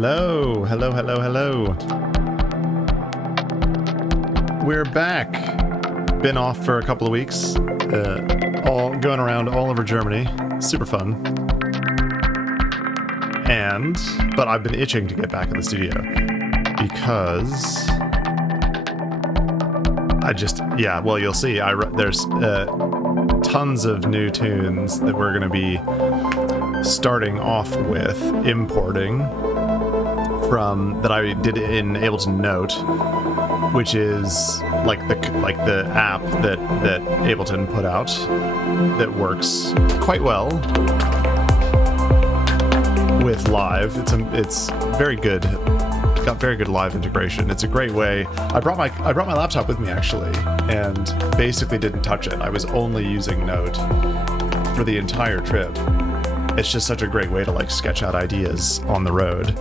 Hello, hello, hello, hello. We're back. Been off for a couple of weeks, all going around all over Germany. Super fun. But I've been itching to get back in the studio because well, you'll see. There's tons of new tunes that we're going to be starting off with importing from that I did in Ableton Note, which is like the app that Ableton put out that works quite well with live. It's very good. Got very good live integration. It's a great way. I brought my laptop with me actually, and basically didn't touch it. I was only using Note for the entire trip. It's just such a great way to like sketch out ideas on the road.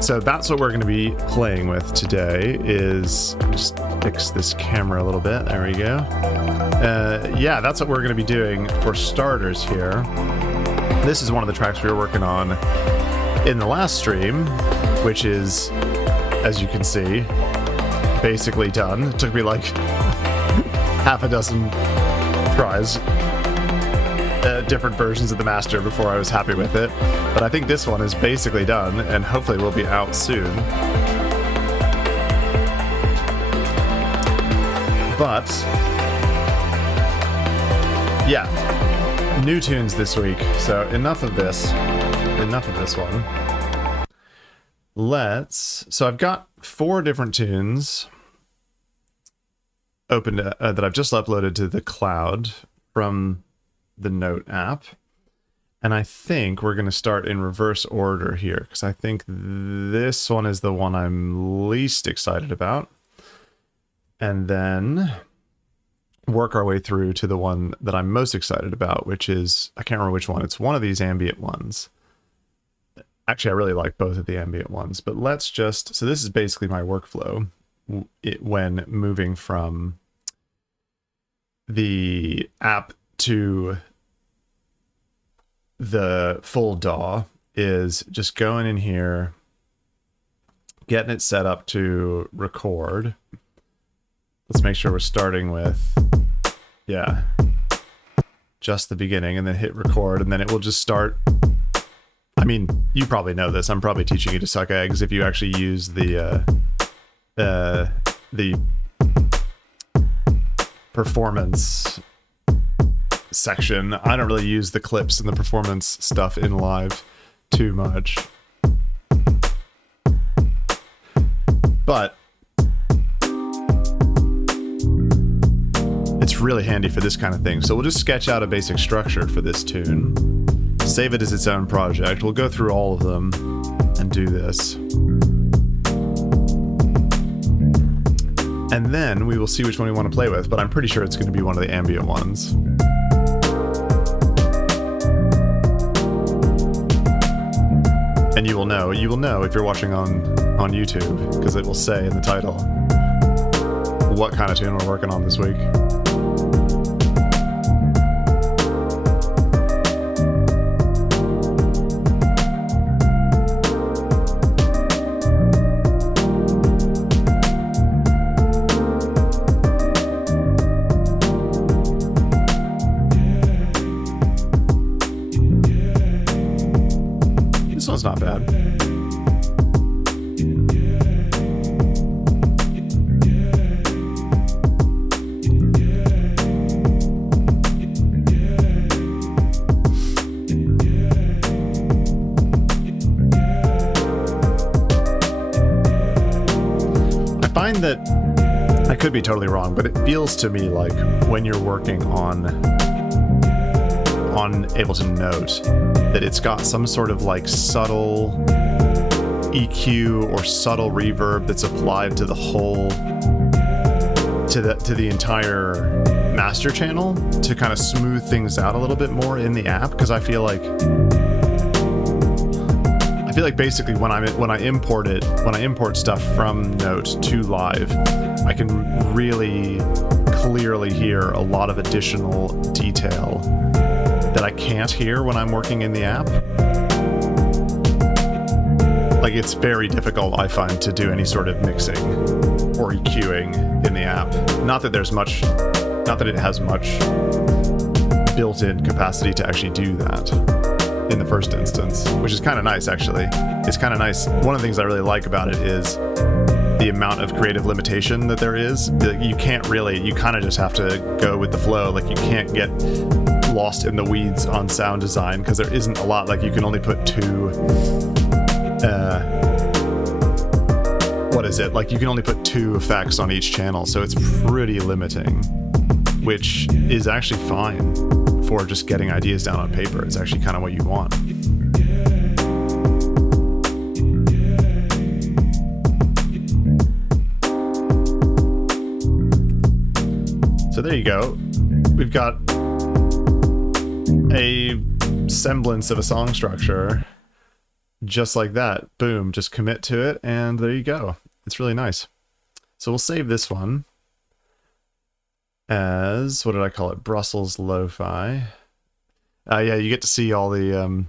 So that's what we're going to be playing with today. Is just fix this camera a little bit. There we go. Yeah, that's what we're going to be doing for starters here. This is one of the tracks we were working on in the last stream, which is, as you can see, basically done. It took me like half a dozen tries, different versions of the master before I was happy with it. But I think this one is basically done, and hopefully will be out soon. But yeah, new tunes this week. So enough of this one. So I've got 4 different tunes open that I've just uploaded to the cloud from the Note app. And I think we're going to start in reverse order here, because I think this one is the one I'm least excited about. And then work our way through to the one that I'm most excited about, which is, I can't remember which one. It's one of these ambient ones. Actually, I really like both of the ambient ones, but so this is basically my workflow when moving from the app to the full DAW is just going in here, getting it set up to record. Let's make sure we're starting with, just the beginning, and then hit record, and then it will just start. I mean, you probably know this. I'm probably teaching you to suck eggs if you actually use the performance section. I don't really use the clips and the performance stuff in live too much, but it's really handy for this kind of thing. So we'll just sketch out a basic structure for this tune, save it as its own project. We'll go through all of them and do this, and then we will see which one we want to play with, but I'm pretty sure it's going to be one of the ambient ones. And you will know if you're watching on YouTube, because it will say in the title what kind of tune we're working on this week. This one's not bad. I find that, I could be totally wrong, but it feels to me like when you're working on Ableton Note, that it's got some sort of like subtle EQ or subtle reverb that's applied to the whole, to the entire master channel to kind of smooth things out a little bit more in the app. Because I feel like basically when I import stuff from Note to Live, I can really clearly hear a lot of additional detail that I can't hear when I'm working in the app. Like, it's very difficult, I find, to do any sort of mixing or EQing in the app. Not that it has much built-in capacity to actually do that in the first instance, which is kind of nice, actually. It's kind of nice. One of the things I really like about it is the amount of creative limitation that there is. You can't really, you kind of just have to go with the flow. Like, you can't get lost in the weeds on sound design because there isn't a lot. Like, you can only put two, what is it? Like, you can only put 2 effects on each channel, so it's pretty limiting, which is actually fine for just getting ideas down on paper. It's actually kind of what you want. So there you go. We've got a semblance of a song structure just like that. Boom, just commit to it, and there you go. It's really nice. So we'll save this one as, what did I call it? Brussels Lo-Fi. Yeah, you get to see all the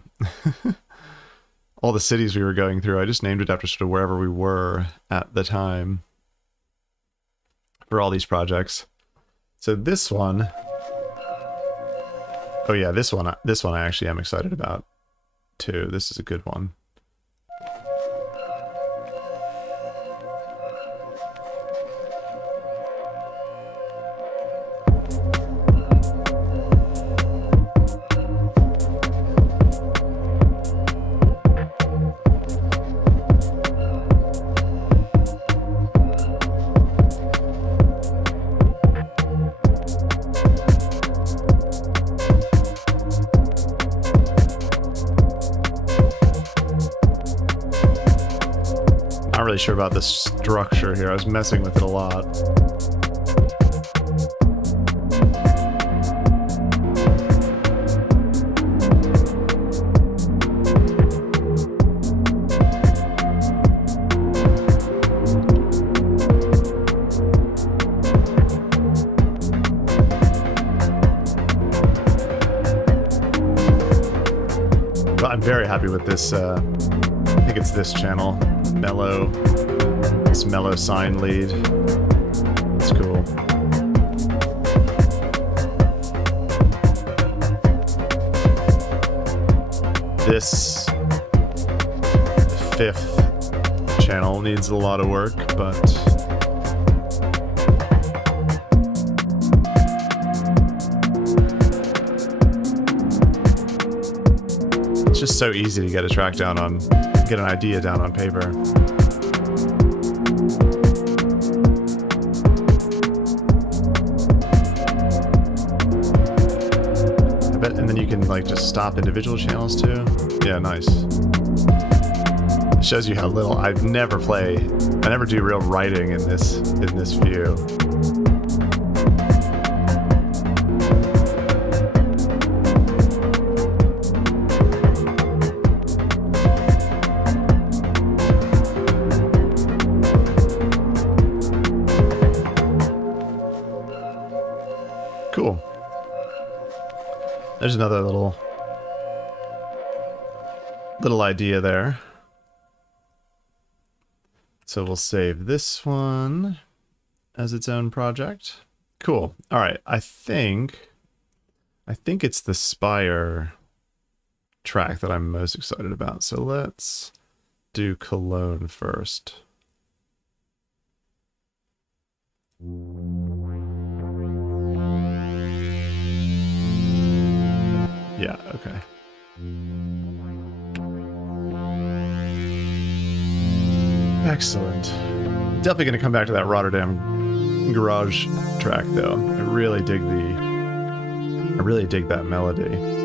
all the cities we were going through. I just named it after sort of wherever we were at the time for all these projects. So this one, oh yeah, this one I actually am excited about too. This is a good one. Not really sure about the structure here. I was messing with it a lot. But I'm very happy with this. I think it's this channel. This mellow sine lead. It's cool. This 5th channel needs a lot of work, but it's just so easy to get a track down on, get an idea down on paper. I bet, and then you can like just stop individual channels too. Yeah, nice. It shows you how little I never do real writing in this view. Cool. There's another little idea there. So we'll save this one as its own project. Cool. All right. I think it's the Spire track that I'm most excited about. So let's do Cologne first. Yeah, okay. Excellent. Definitely gonna come back to that Rotterdam garage track though. I really dig that melody.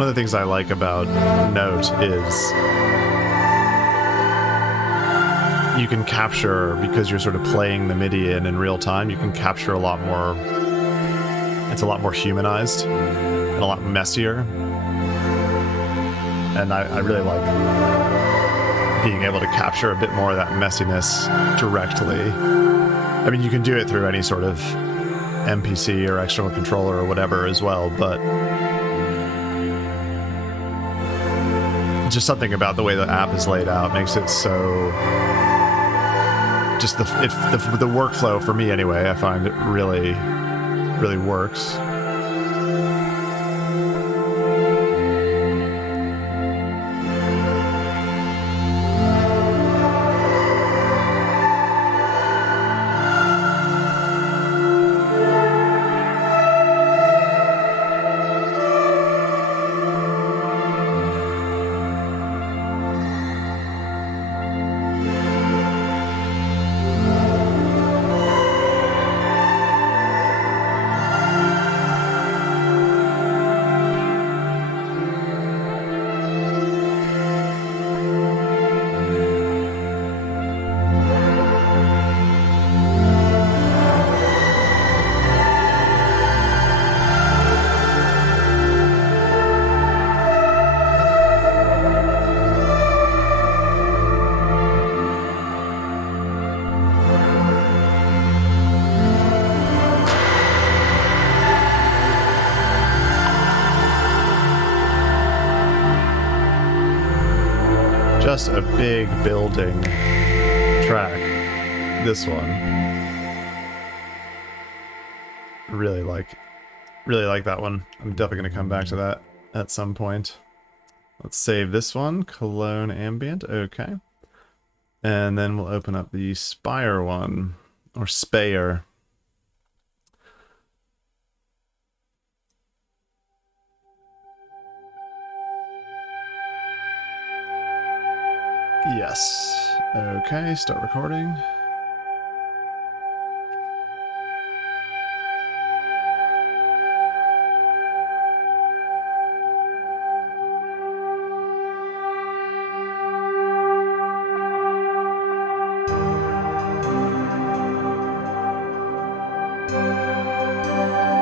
One of the things I like about Note is you can capture, because you're sort of playing the MIDI in real time, you can capture a lot more. It's a lot more humanized and a lot messier. And I really like being able to capture a bit more of that messiness directly. I mean, you can do it through any sort of MPC or external controller or whatever as well, but just something about the way the app is laid out makes it so... Just the workflow, for me anyway, I find it really works. Just a big building track, this one. Really like that one. I'm definitely going to come back to that at some point. Let's save this one, Cologne Ambient, okay. And then we'll open up the Spire one, or Spire. Yes. Okay, start recording.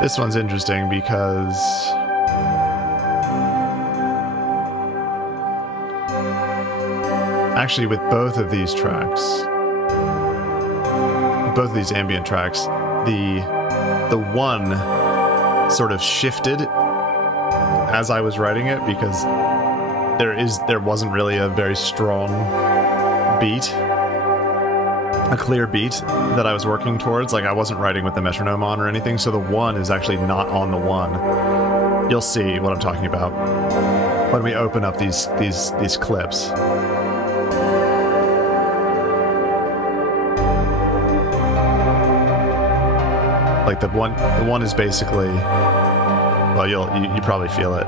This one's interesting because actually with both of these tracks, both of these ambient tracks, the one sort of shifted as I was writing it because there wasn't really a very strong beat, a clear beat that I was working towards. Like I wasn't writing with the metronome on or anything, so the one is actually not on the one. You'll see what I'm talking about when we open up these clips. Like the one is basically, well, you probably feel it.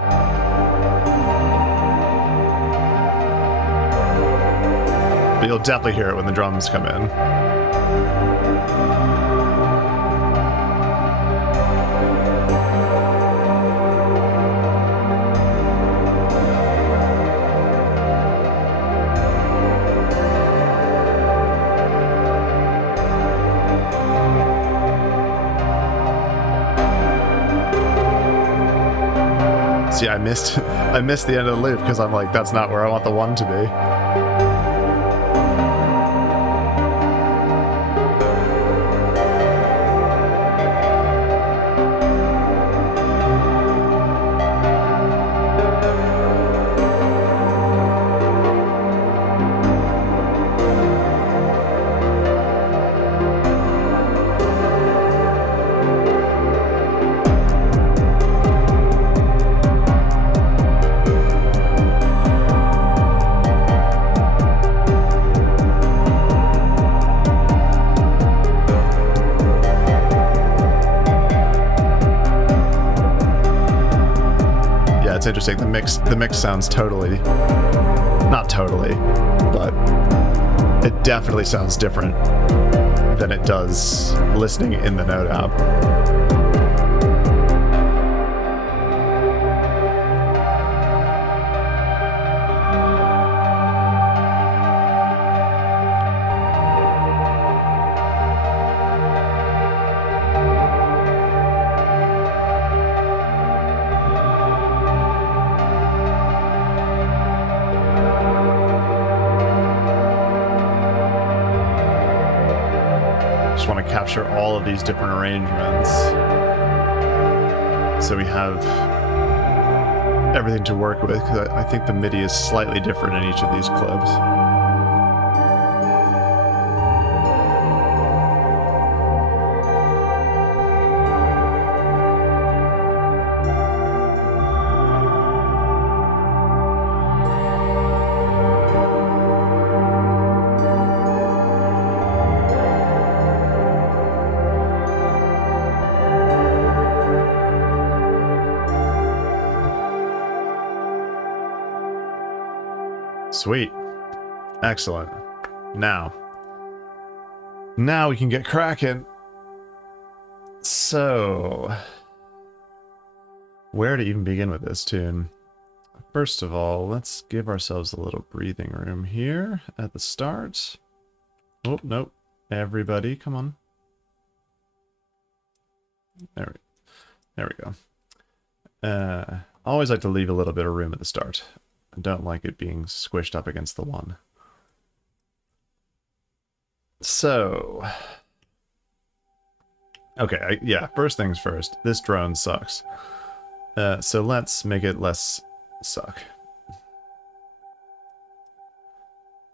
But you'll definitely hear it when the drums come in. See, I missed the end of the loop because I'm like, that's not where I want the one to be. It's interesting. The mix sounds totally, not totally, but it definitely sounds different than it does listening in the Note app. want to capture all of these different arrangements. So we have everything to work with, because I think the MIDI is slightly different in each of these clips. Sweet. Excellent. Now we can get cracking. So, where to even begin with this tune? First of all, let's give ourselves a little breathing room here at the start. Oh, nope. Everybody, come on. There we go. I always like to leave a little bit of room at the start. I don't like it being squished up against the one. So, okay, yeah, first things first. This drone sucks. So let's make it less suck.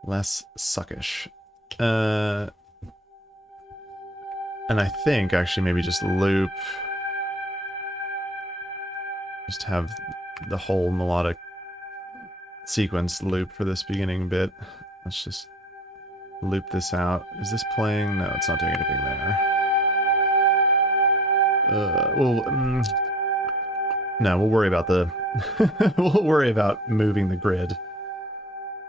Less suckish. And I think actually maybe just loop. Just have the whole melodic sequence loop for this beginning bit. Let's just loop this out. Is this playing? No, it's not doing anything there. No, we'll worry about the we'll worry about moving the grid,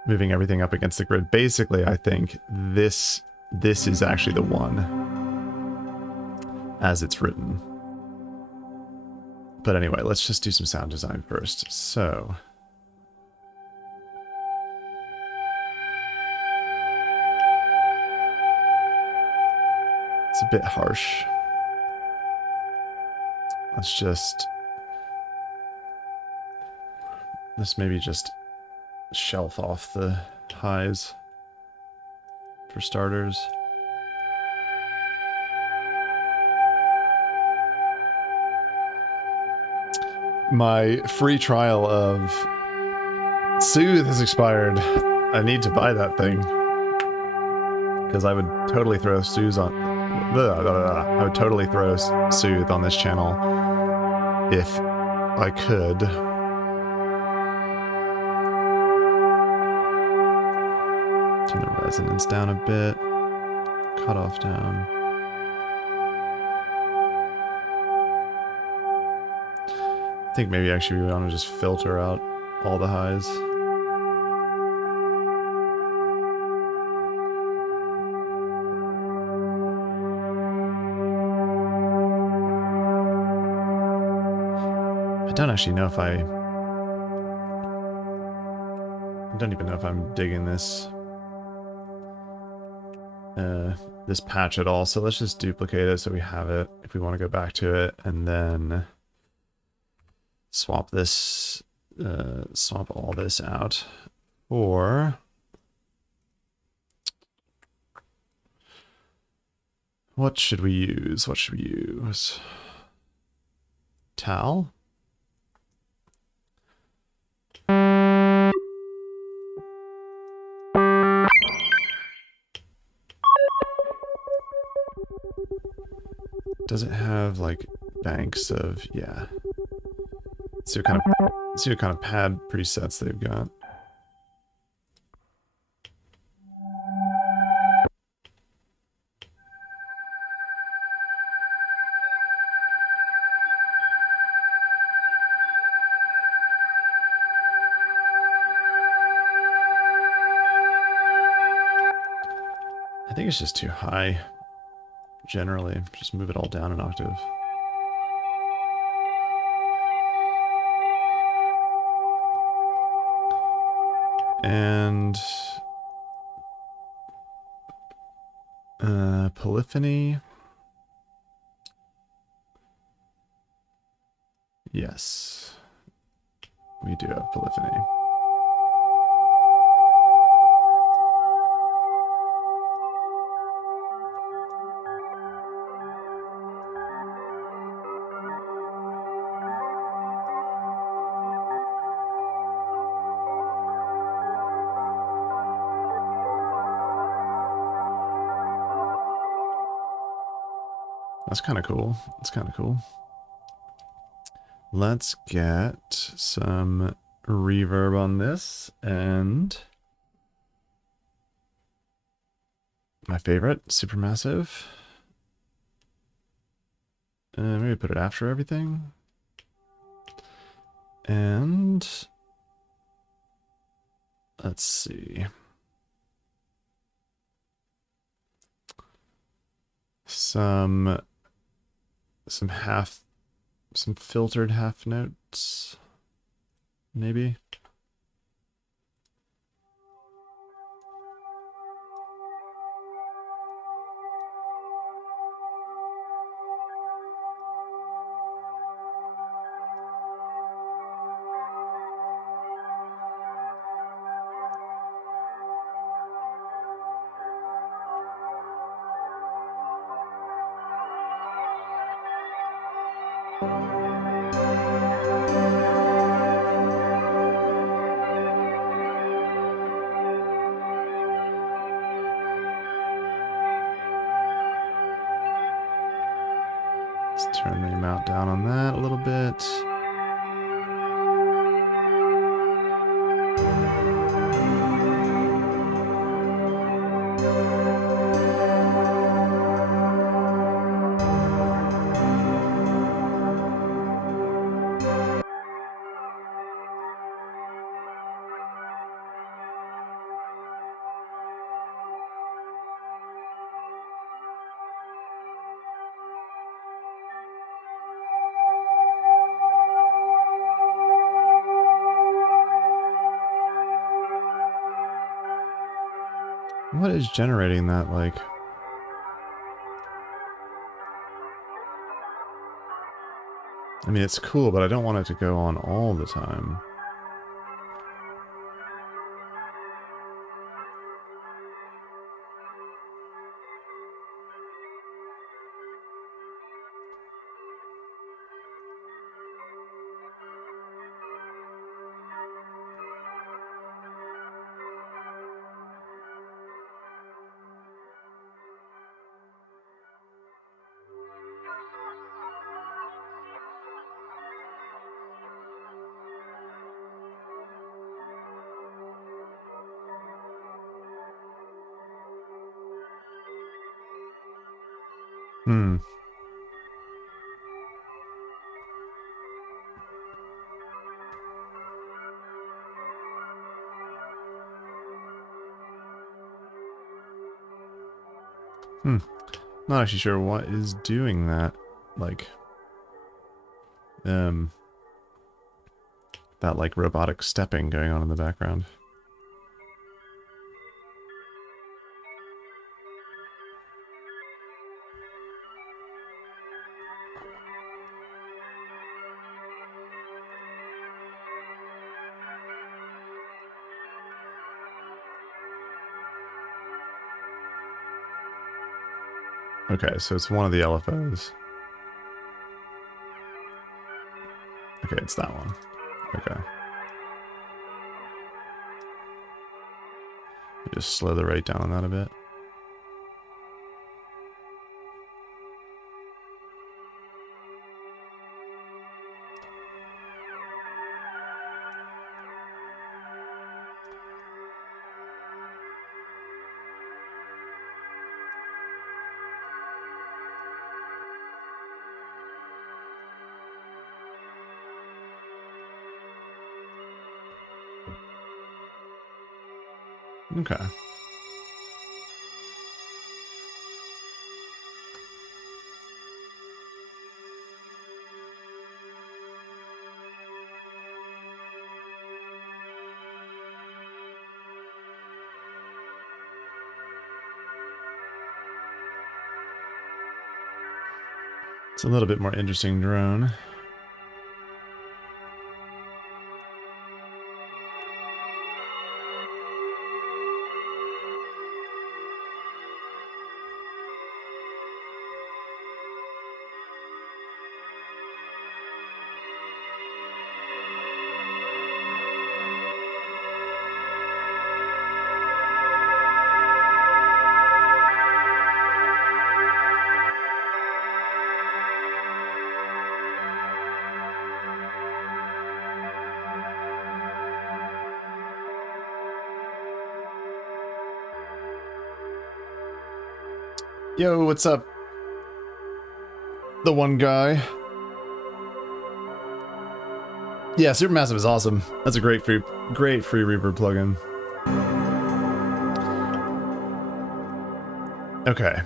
moving everything up against the grid. Basically, I think this is actually the one as it's written. But anyway, let's just do some sound design first. So, it's a bit harsh. Let's maybe just shelf off the highs for starters. My free trial of Soothe has expired. I need to buy that thing. Because I would totally throw Soothe on... I would totally throw Soothe on this channel if I could. Turn the resonance down a bit. Cutoff down. I think maybe actually we want to just filter out all the highs. I don't actually know if I don't even know if I'm digging this this patch at all, so let's just duplicate it so we have it if we want to go back to it, and then swap this, swap all this out. Or what should we use? What should we use? Tal? Does it have like banks of, yeah. See what kind of pad presets they've got. I think it's just too high. Generally, just move it all down an octave. And polyphony. Yes, we do have polyphony. That's kind of cool. That's kind of cool. Let's get some reverb on this, and my favorite, Supermassive. Maybe put it after everything. And let's see. Some filtered half notes, maybe. Let's turn the amount down on that a little bit. What is generating that, like? I mean, it's cool, but I don't want it to go on all the time. Hmm. Not actually sure what is doing that. Like, that like robotic stepping going on in the background. Okay, so it's one of the LFOs. Okay, it's that one. Okay. Just slow the rate down on that a bit. Okay. It's a little bit more interesting drone. Yo, what's up? The one guy. Yeah, Supermassive is awesome. That's a great free reverb plugin. Okay.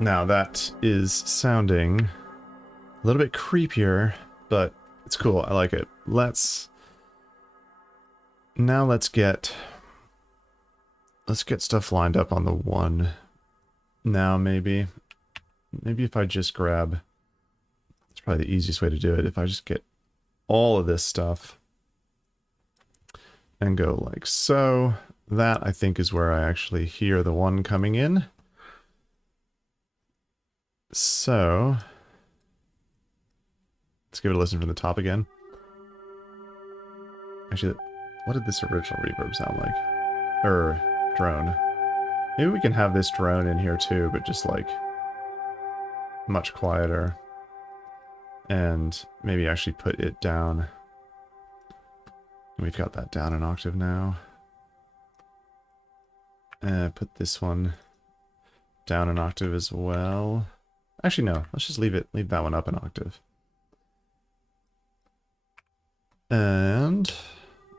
Now that is sounding a little bit creepier, but it's cool. I like it. Let's get stuff lined up on the one. Now maybe if I just grab, it's probably the easiest way to do it. If I just get all of this stuff and go like so, that I think is where I actually hear the one coming in. So let's give it a listen from the top again. Actually, what did this original reverb sound like? Or drone. Maybe we can have this drone in here too, but just like much quieter. And maybe actually put it down. We've got that down an octave now. Put this one down an octave as well. Actually, no. Let's just leave that one up an octave. And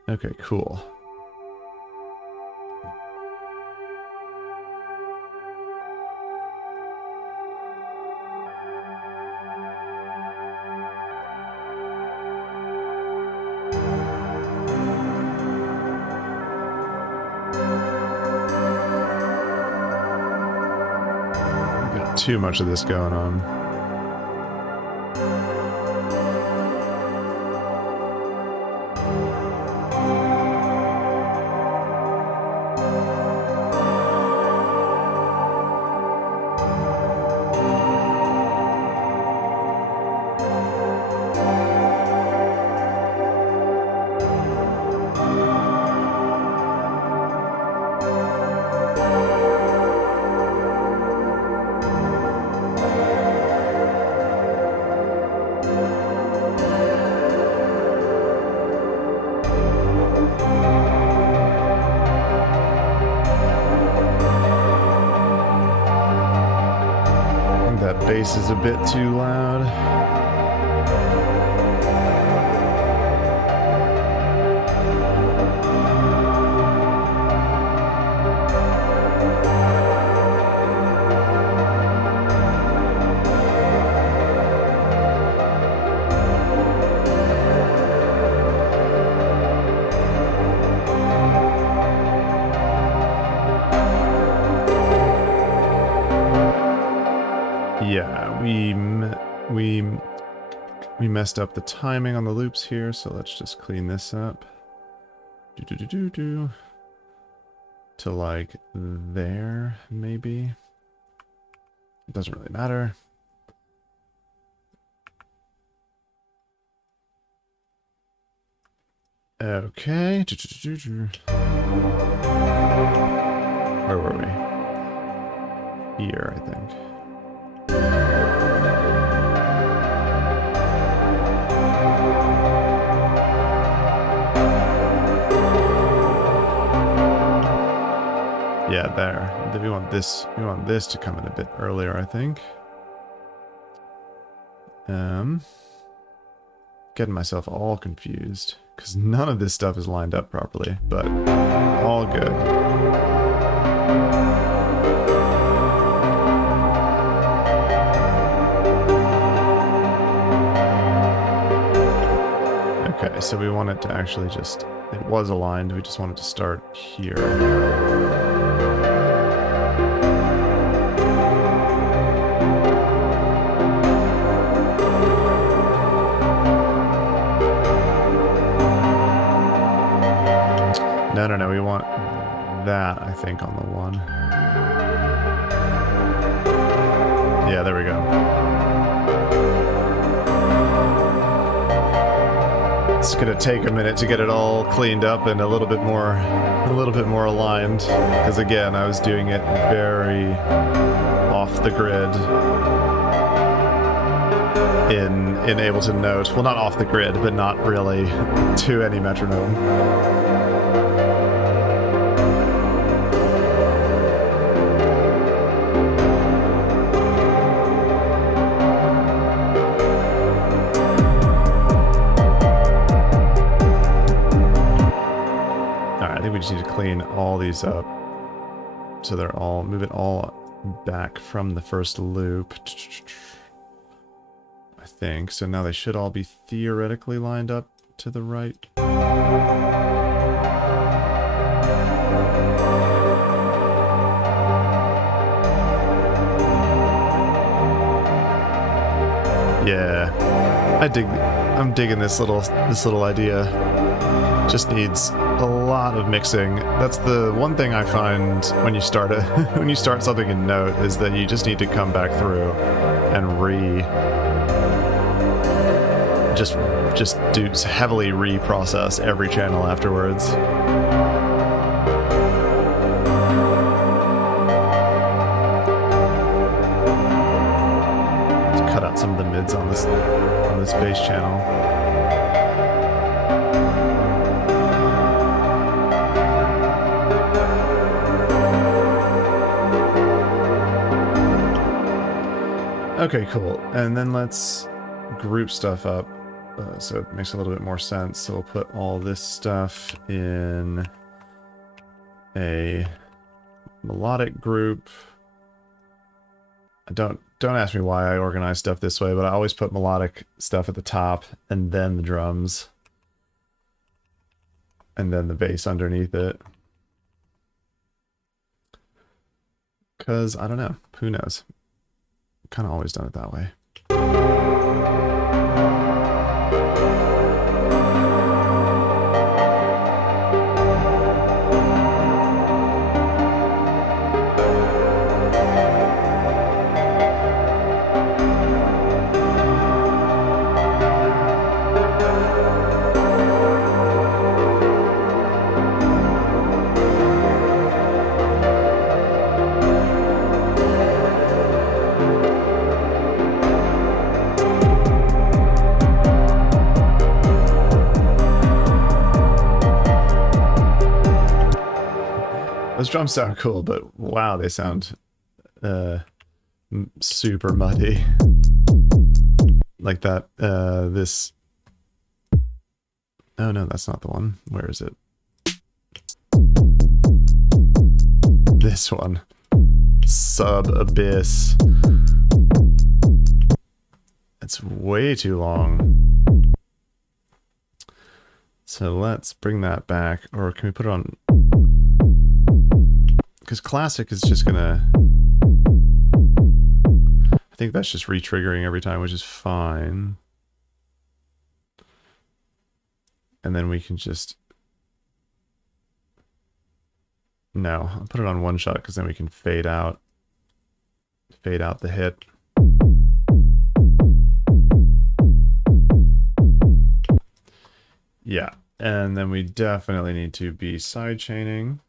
okay, cool. Too much of this going on. Bass is a bit too loud. Yeah, we messed up the timing on the loops here, so let's just clean this up. To like there, maybe. It doesn't really matter. Okay. Where were we? Here, I think. Yeah, there. We want this to come in a bit earlier, I think. Getting myself all confused because none of this stuff is lined up properly, but all good. Okay, so we want it to actually just, it was aligned, we just want it to start here. No, we want that, I think, on the one. Yeah, there we go. It's gonna take a minute to get it all cleaned up and a little bit more aligned. Because again, I was doing it very off the grid in Ableton Note. Well, not off the grid, but not really to any metronome. just need to clean all these up. So they're all, move it all back from the first loop. I think. So now they should all be theoretically lined up to the right. Yeah. I'm digging this little idea. Just needs a lot of mixing. That's the one thing I find when you start when you start something in Note is that you just need to come back through and just do heavily reprocess every channel afterwards. Let's cut out some of the mids on this bass channel. Okay, cool. And then let's group stuff up so it makes a little bit more sense. So we'll put all this stuff in a melodic group. Don't ask me why I organize stuff this way, but I always put melodic stuff at the top and then the drums and then the bass underneath it. Because I don't know, who knows? Kind of always done it that way. Those drums sound cool, but wow, they sound super muddy. Like that, this... Oh no, that's not the one. Where is it? This one. Sub-Abyss. It's way too long. So let's bring that back, or can we put it on... Because classic is just gonna... I think that's just re-triggering every time, which is fine. And then we can just... No, I'll put it on one shot because then we can fade out the hit. Yeah, and then we definitely need to be sidechaining.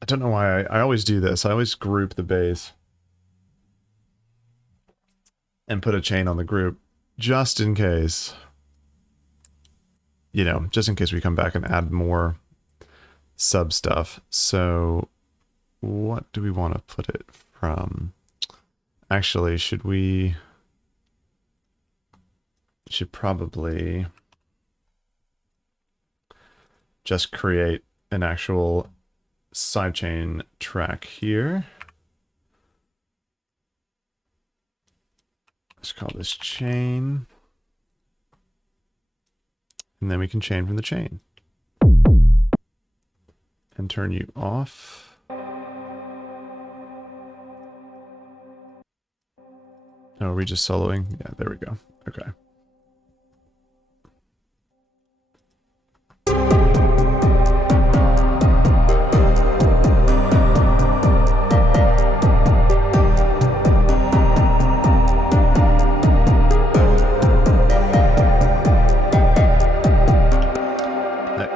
I don't know why I always do this. I always group the bass and put a chain on the group just in case, you know, just in case we come back and add more sub stuff. So what do we want to put it from? Actually, should probably just create an actual sidechain track here. Let's call this chain. And then we can chain from the chain. And turn you off. Oh, are we just soloing? Yeah, there we go. Okay.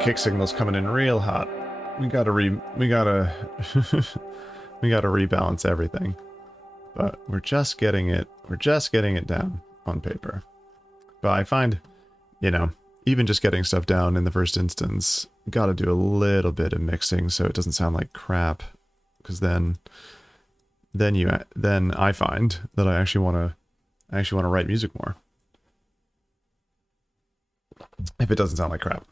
Kick signal's coming in real hot. We gotta rebalance everything. But we're just getting it down on paper. But I find, you know, even just getting stuff down in the first instance, gotta do a little bit of mixing so it doesn't sound like crap. Because then I find that I actually wanna write music more. if it doesn't sound like crap.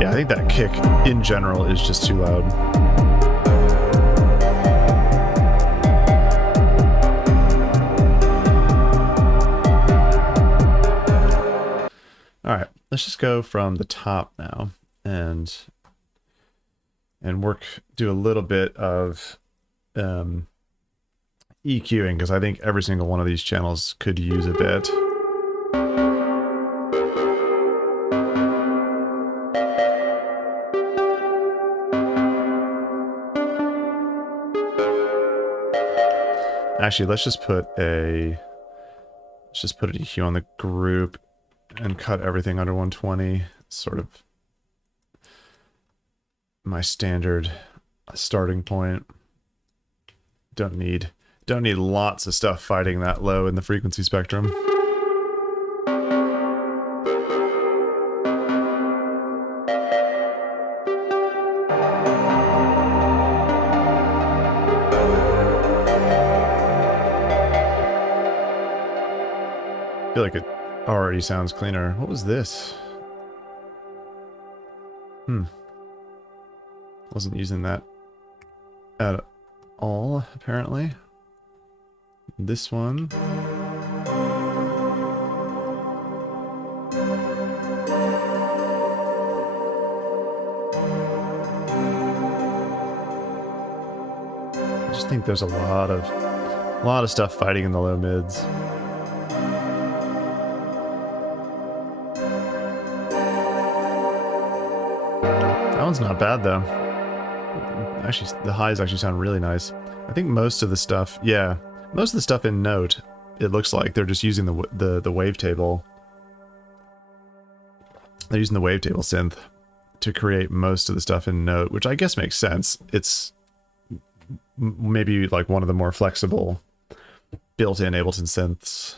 Yeah, I think that kick in general is just too loud. All right, let's just go from the top now and do a little bit of EQing, because I think every single one of these channels could use a bit. Actually, let's just put an EQ on the group and cut everything under 120. Sort of my standard starting point. Don't need lots of stuff fighting that low in the frequency spectrum. I feel like it already sounds cleaner. What was this? Wasn't using that at all, apparently. This one. I just think there's a lot of stuff fighting in the low mids. That one's not bad though. Actually, the highs actually sound really nice. I think most of the stuff, yeah, most of the stuff in Note, it looks like they're just using the wavetable. They're using the wavetable synth to create most of the stuff in Note, which I guess makes sense. It's maybe like one of the more flexible built-in Ableton synths.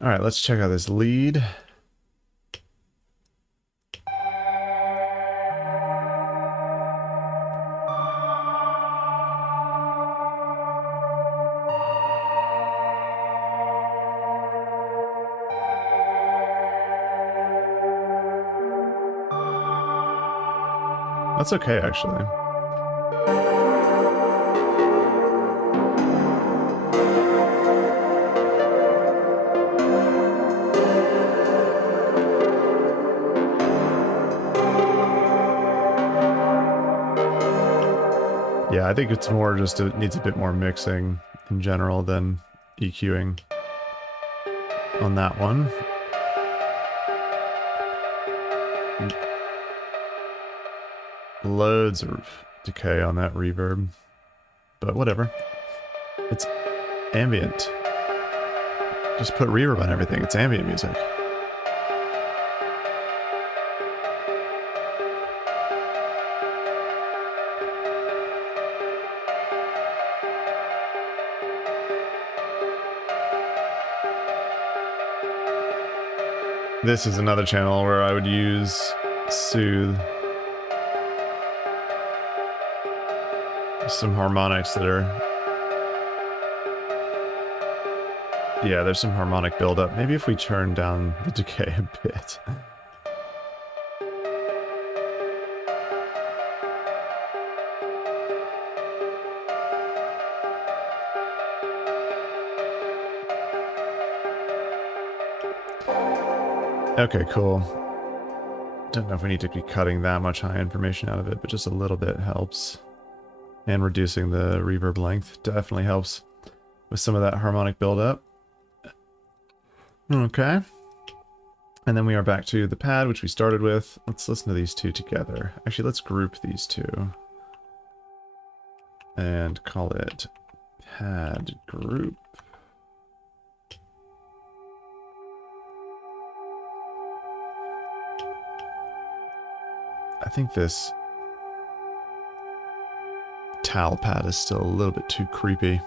All right, let's check out this lead. That's okay, actually. Yeah, I think it's more just it needs a bit more mixing in general than EQing on that one. Loads of decay on that reverb, but whatever. It's ambient. Just put reverb on everything. It's ambient music. This is another channel where I would use Soothe. Some harmonics that are... Yeah, there's some harmonic buildup. Maybe if we turn down the decay a bit. Okay, cool. Don't know if we need to be cutting that much high information out of it, but just a little bit helps. And reducing the reverb length definitely helps with some of that harmonic buildup. Okay. And then we are back to the pad, which we started with. Let's listen to these two together. Actually, let's group these two. And call it pad group. I think this towel pad is still a little bit too creepy.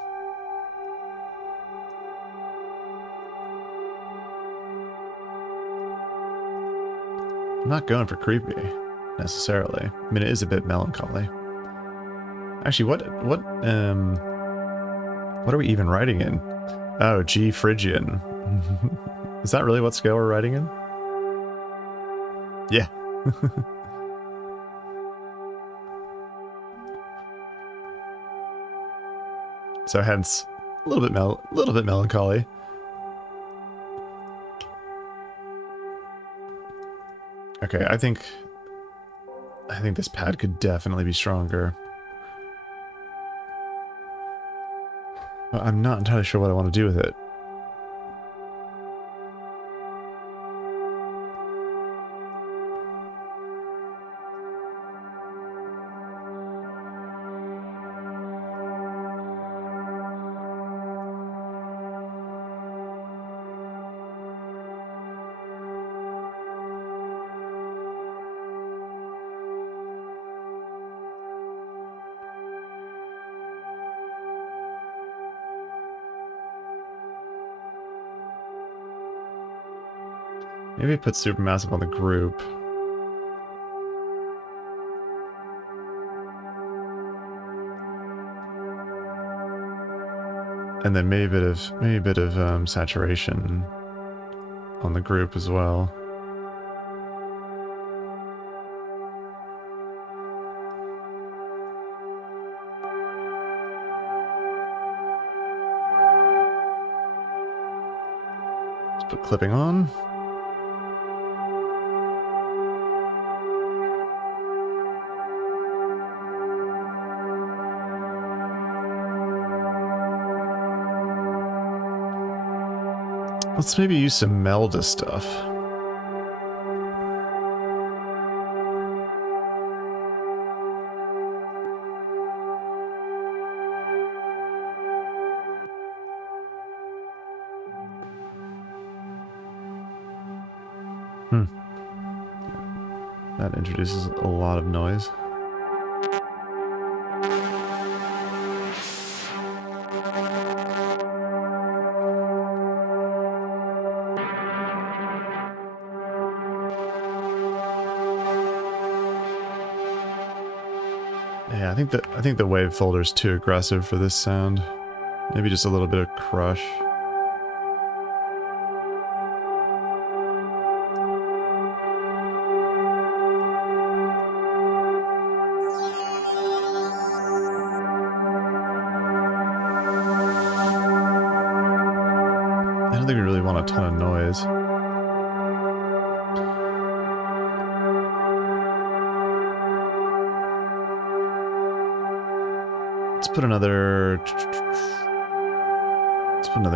I'm not going for creepy. necessarily. I mean, it is a bit melancholy. Actually, what are we even writing in? Oh, G Phrygian. Is that really what scale we're writing in? Yeah. So hence a little bit melancholy. Okay, I think this pad could definitely be stronger. But I'm not entirely sure what I want to do with it. Maybe put Supermassive on the group. And then maybe a bit of saturation on the group as well. Let's put clipping on. Let's maybe use some Melda stuff. That introduces a lot of noise. Yeah, I think the wave folder is too aggressive for this sound. Maybe just a little bit of crush. I don't think we really want a ton of noise. Let's put another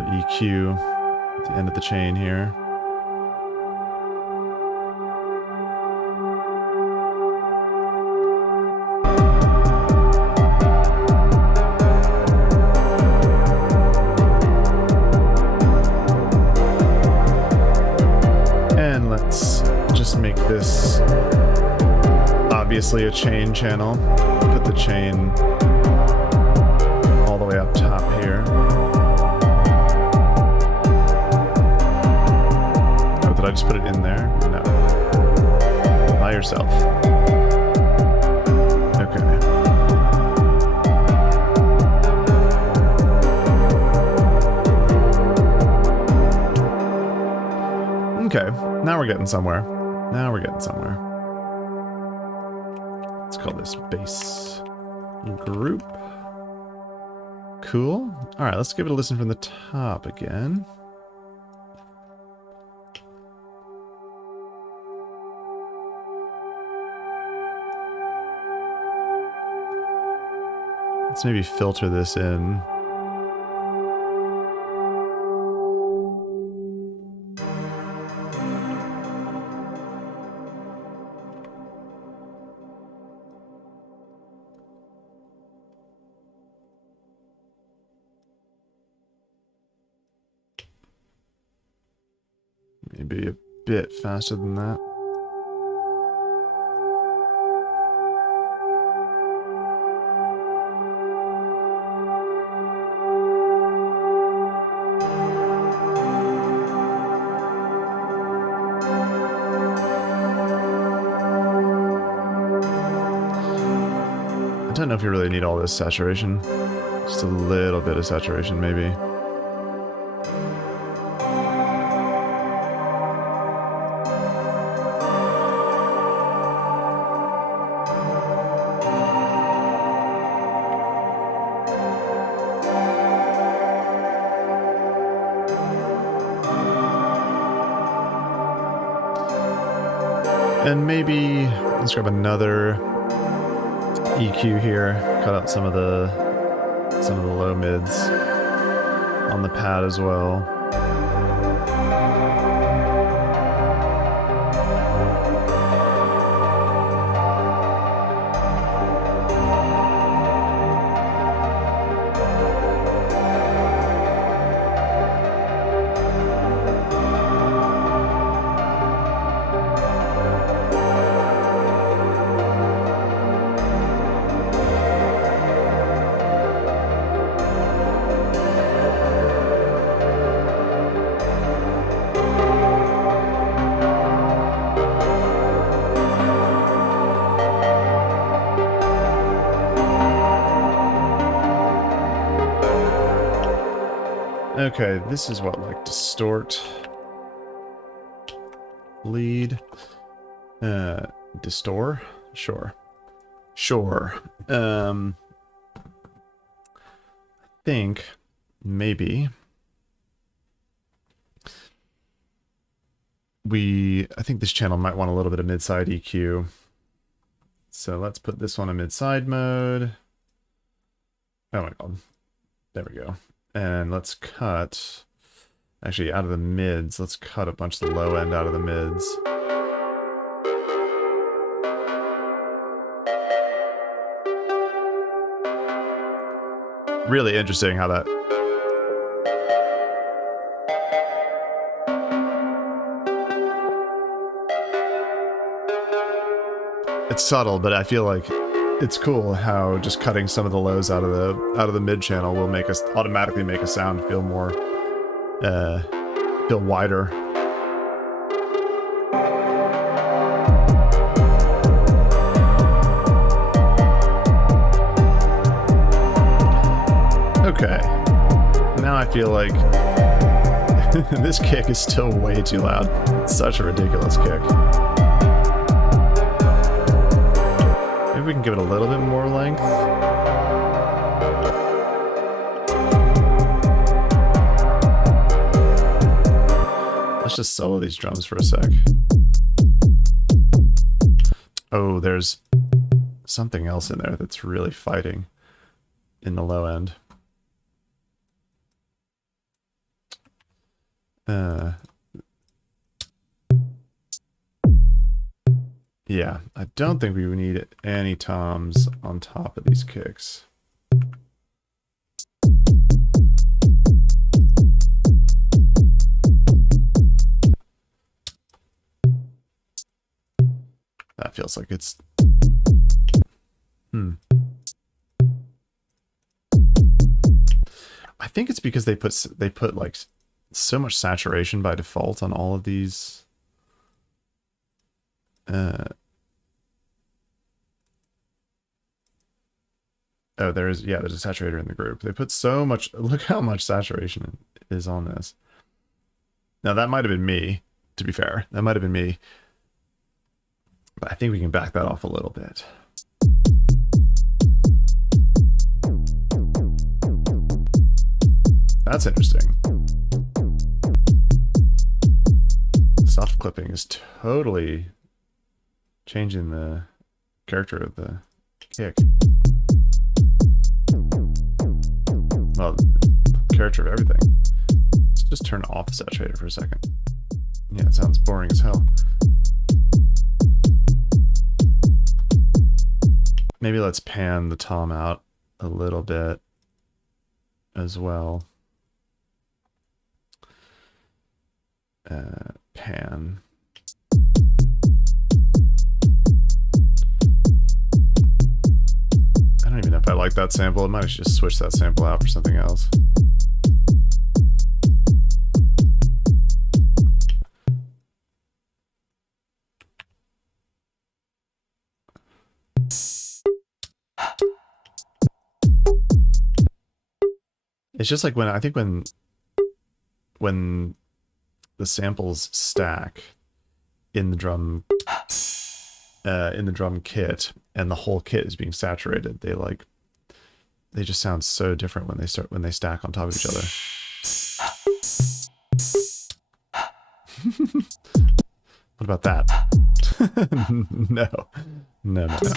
EQ at the end of the chain here. And let's just make this obviously a chain channel. Put the chain all the way up top here. Oh, did I just put it in there? No. By yourself. Okay. Okay, now we're getting somewhere. Let's call this bass group. Cool. Alright, let's give it a listen from the top again. Let's maybe filter this in. Maybe a bit faster than that. don't know if you really need all this saturation. Just a little bit of saturation, maybe. And maybe let's grab another EQ here. Cut out some of the low mids on the pad as well. Okay, this is what, like, distort, lead, distort? Sure. Sure. I think, maybe, I think this channel might want a little bit of mid-side EQ. So let's put this one in mid-side mode. Oh my god. There we go. And let's cut, actually out of the mids, let's cut a bunch of the low end out of the mids. Really interesting how that... It's subtle, but I feel like it's cool how just cutting some of the lows out of the mid channel will make us automatically make a sound feel more feel wider. Okay. Now I feel like this kick is still way too loud. It's such a ridiculous kick. We can give it a little bit more length. Let's just solo these drums for a sec. Oh, there's something else in there that's really fighting in the low end. Yeah, I don't think we would need any toms on top of these kicks. That feels like it's... I think it's because they put like so much saturation by default on all of these. Oh, there's a saturator in the group. They put so much, look how much saturation is on this. Now that might have been me, to be fair. That might have been me. But I think we can back that off a little bit. That's interesting. Soft clipping is totally changing the character of the kick. Well, character of everything. Let's just turn off the saturator for a second. Yeah, it sounds boring as hell. Maybe let's pan the tom out a little bit as well. Pan. I don't even know if I like that sample. I might have just switched that sample out for something else. It's just like when I think when the samples stack in the drum kit and the whole kit is being saturated, they just sound so different when they stack on top of each other. What about that? No. No, no, no.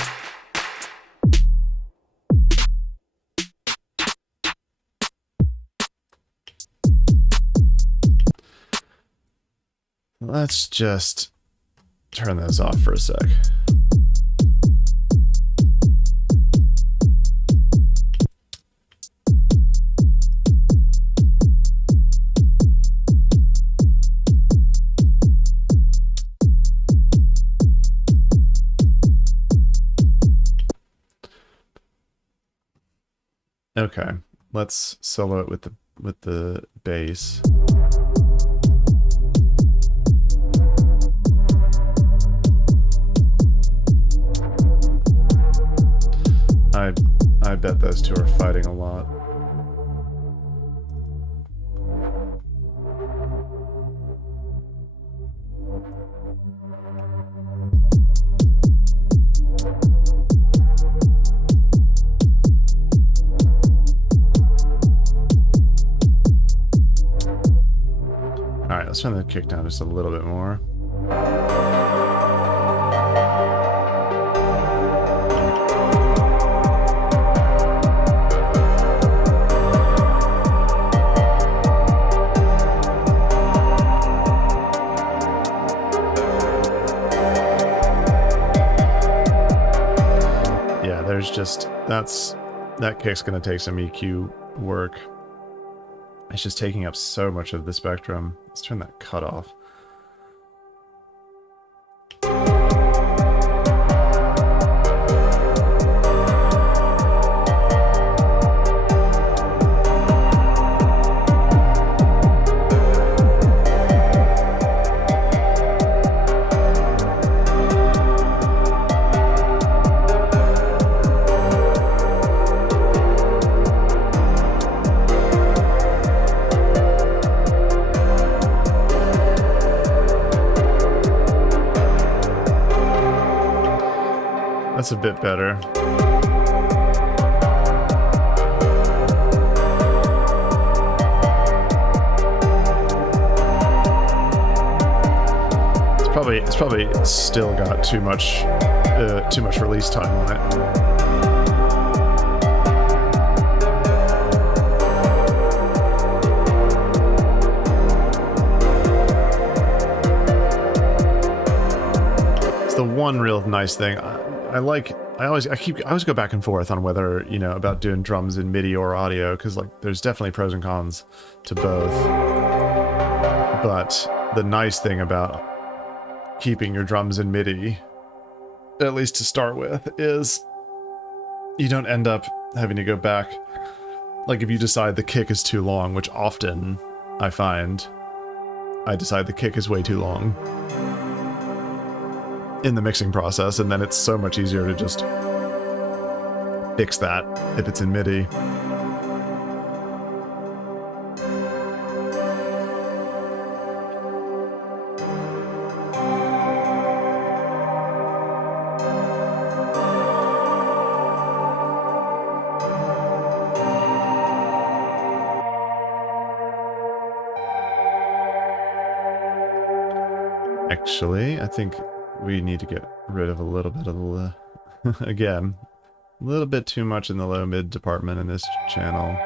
Let's just turn those off for a sec. Okay, let's solo it with the bass. I bet those two are fighting a lot. Alright, let's turn the kick down just a little bit more. Yeah, there's just, that kick's gonna take some EQ work. It's just taking up so much of the spectrum. Let's turn that cut off. That's a bit better. It's probably still got too much release time on it. It's the one real nice thing. I always go back and forth on whether, you know, about doing drums in MIDI or audio, because like there's definitely pros and cons to both. But the nice thing about keeping your drums in MIDI, at least to start with, is you don't end up having to go back. Like if you decide the kick is too long, which often I find I decide the kick is way too long in the mixing process, and then it's so much easier to just fix that if it's in MIDI. Actually, I think we need to get rid of a little bit of the, again, a little bit too much in the low-mid department in this channel.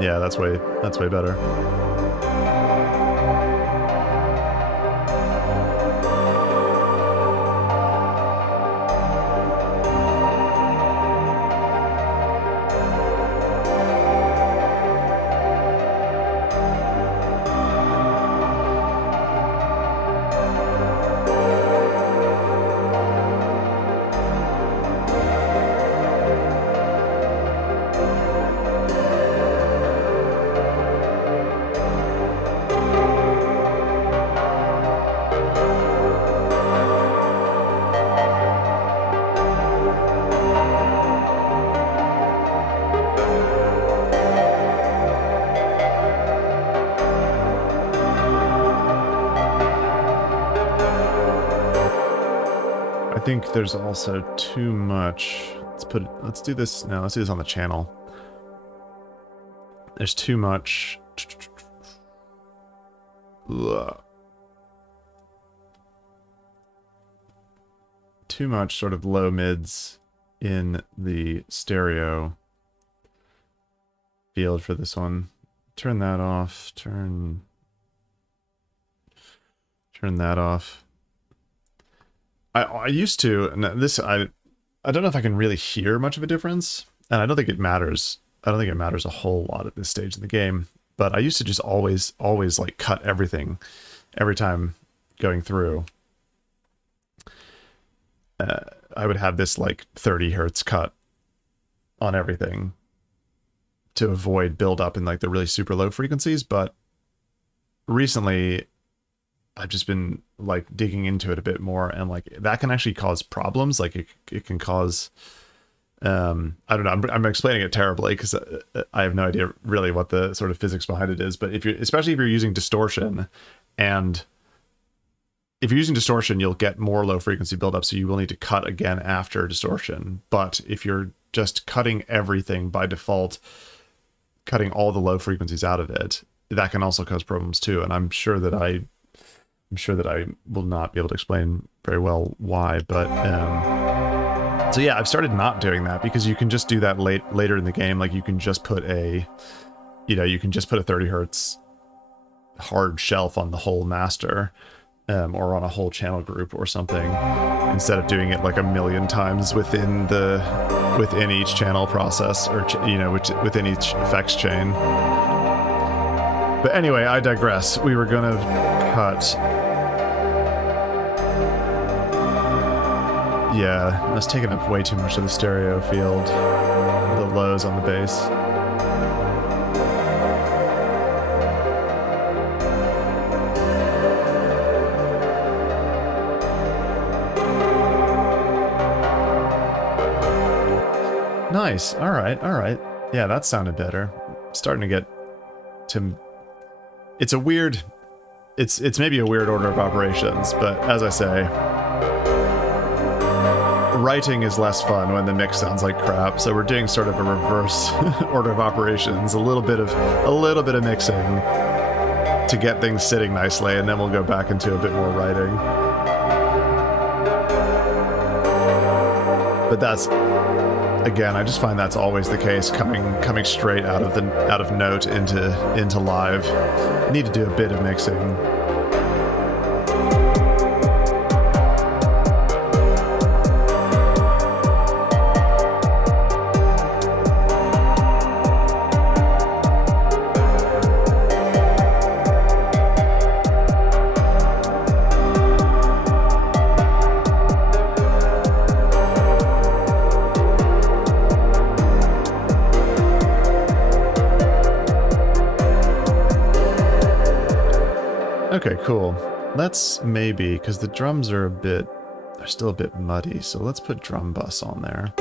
Yeah, that's way better. I think there's also too much. Let's do this now. Let's do this on the channel. There's too much. Ugh. Too much sort of low mids in the stereo field for this one. Turn that off. Turn that off. I used to, and this I don't know if I can really hear much of a difference, and I don't think it matters. I don't think it matters a whole lot at this stage in the game. But I used to just always like cut everything every time going through. I would have this like 30 hertz cut on everything to avoid buildup in like the really super low frequencies. But recently, I've just been like digging into it a bit more, and like that can actually cause problems. Like it can cause, I don't know. I'm explaining it terribly because I have no idea really what the sort of physics behind it is. But especially if you're using distortion, and if you're using distortion, you'll get more low frequency buildup, so you will need to cut again after distortion. But if you're just cutting everything by default, cutting all the low frequencies out of it, that can also cause problems too. And I'm sure that I will not be able to explain very well why. But so yeah, I've started not doing that because you can just do that later in the game. Like you can just put a 30 hertz hard shelf on the whole master. Or on a whole channel group or something, instead of doing it like a million times within each channel process, or within each effects chain. But anyway, I digress. We were gonna cut. Yeah, I was taking up way too much of the stereo field. The lows on the bass. Nice. All right. Yeah, that sounded better. Starting to get to. It's maybe a weird order of operations, but as I say, writing is less fun when the mix sounds like crap. So we're doing sort of a reverse order of operations, a little bit of mixing to get things sitting nicely, and then we'll go back into a bit more writing. But that's, again, I just find that's always the case, coming straight out of Note into Live. You need to do a bit of mixing. Okay, cool. Let's maybe, because the drums are they're still a bit muddy, so let's put drum bus on there.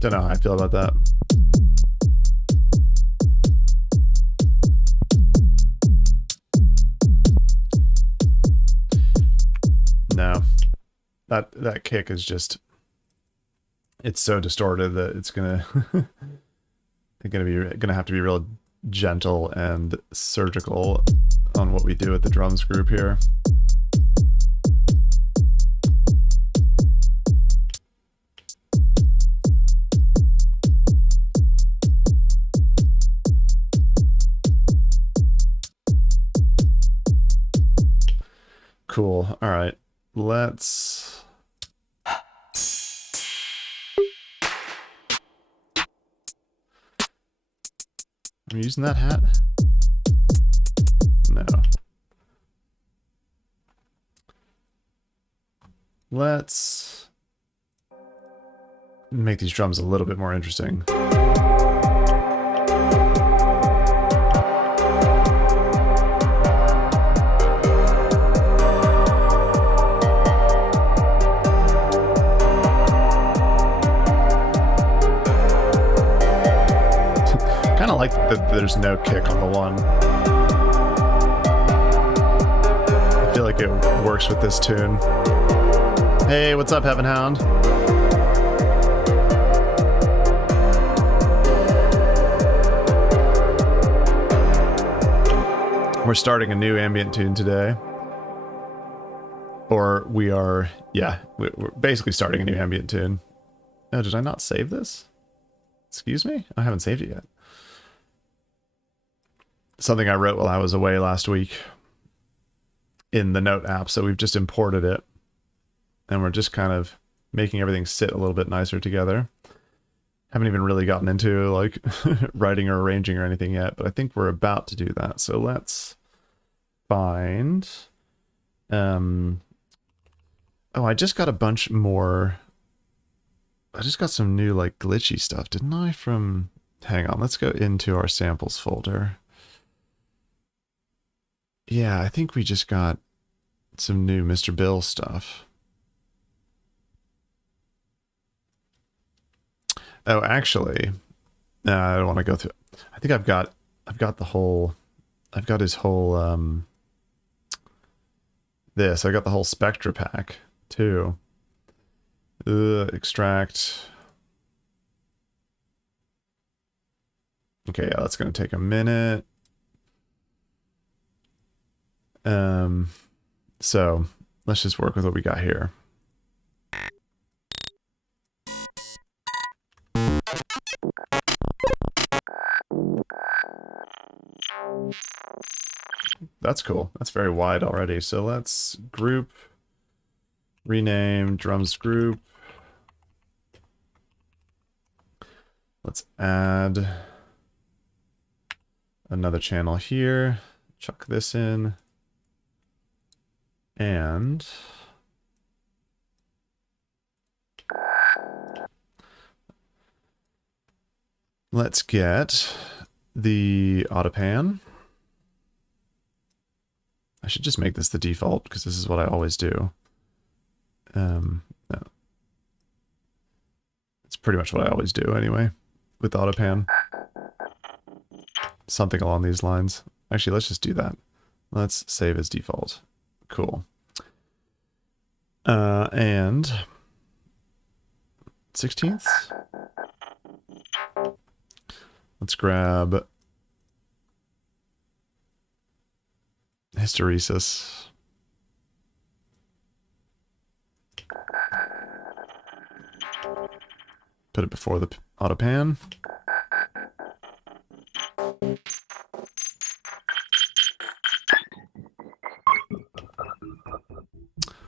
Don't know how I feel about that. No. That kick is just, it's so distorted that it's gonna gonna have to be real gentle and surgical on what we do with the drums group here. Cool. All right. Let's... I'm using that hat? No. Let's make these drums a little bit more interesting. like that there's no kick on the one. I feel like it works with this tune. Hey, what's up, Heaven Hound? We're starting a new ambient tune today. Or we are, yeah, we're basically starting a new ambient tune. Oh, did I not save this? Excuse me? I haven't saved it yet. Something I wrote while I was away last week in the Note app, so we've just imported it. And we're just kind of making everything sit a little bit nicer together. Haven't even really gotten into like writing or arranging or anything yet, but I think we're about to do that. So let's find... Oh, I just got a bunch more... I just got some new, like, glitchy stuff, didn't I? From... Hang on, let's go into our samples folder. Yeah, I think we just got some new Mr. Bill stuff. Oh, actually... I don't want to go through... I think I've got the whole... I've got his whole, I got the whole Spectra pack, too. Extract. Okay, yeah, that's going to take a minute. So, let's just work with what we got here. That's cool. That's very wide already. So let's group, rename drums group. Let's add another channel here. Chuck this in. And let's get the Autopan. I should just make this the default because this is what I always do. No. It's pretty much what I always do anyway with Autopan. Something along these lines. Actually, let's just do that. Let's save as default. Cool. And 16th. Let's grab Hysteresis. Put it before the Autopan.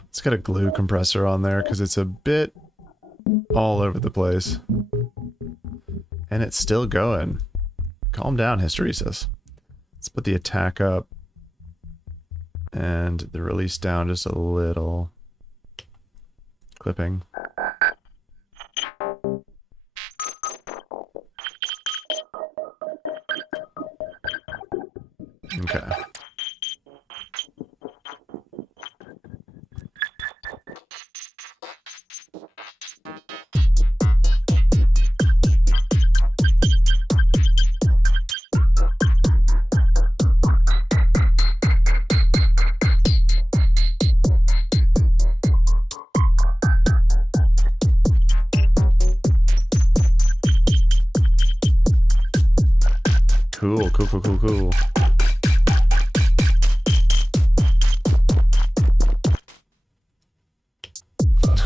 Let's get a glue compressor on there because it's a bit all over the place. And it's still going. Calm down, Hysteresis. Let's put the attack up. And the release down just a little. Clipping. Okay. Cool.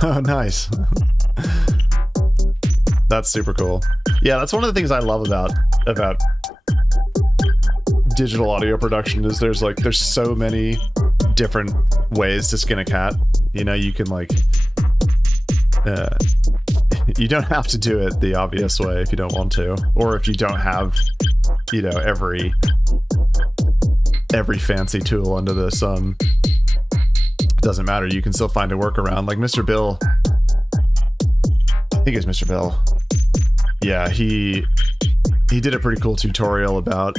Oh, nice. That's super cool. Yeah, that's one of the things I love about digital audio production is there's so many different ways to skin a cat. You know, you can like you don't have to do it the obvious way if you don't want to, or if you don't have, you know, every fancy tool under the sun. It doesn't matter. You can still find a workaround. Like Mr. Bill, I think it's Mr. Bill. Yeah, he did a pretty cool tutorial about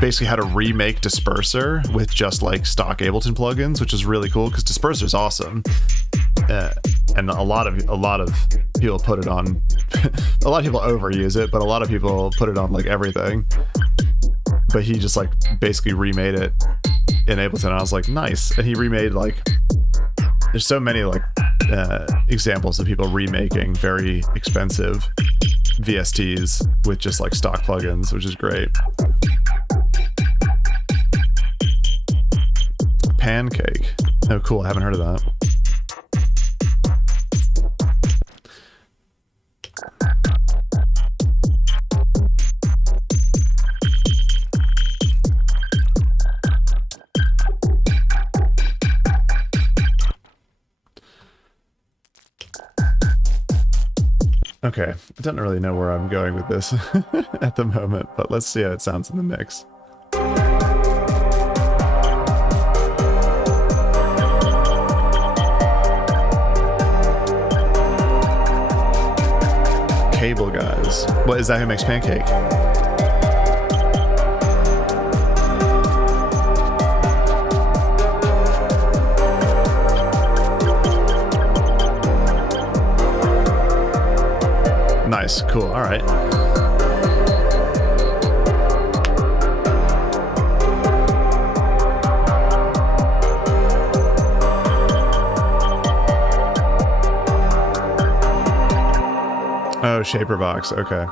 basically how to remake Disperser with just like stock Ableton plugins, which is really cool because Disperser is awesome. And a lot of people put it on, a lot of people overuse it, but a lot of people put it on like everything. But he just like basically remade it in Ableton, and I was like, nice. And he remade like, there's so many like examples of people remaking very expensive VSTs with just like stock plugins, which is great. Pancake. Oh, cool. I haven't heard of that. Okay, I don't really know where I'm going with this at the moment, but let's see how it sounds in the mix. Cable guys. What is that? Who makes Pancake? Nice, cool, all right. Oh, Shaper Box, okay.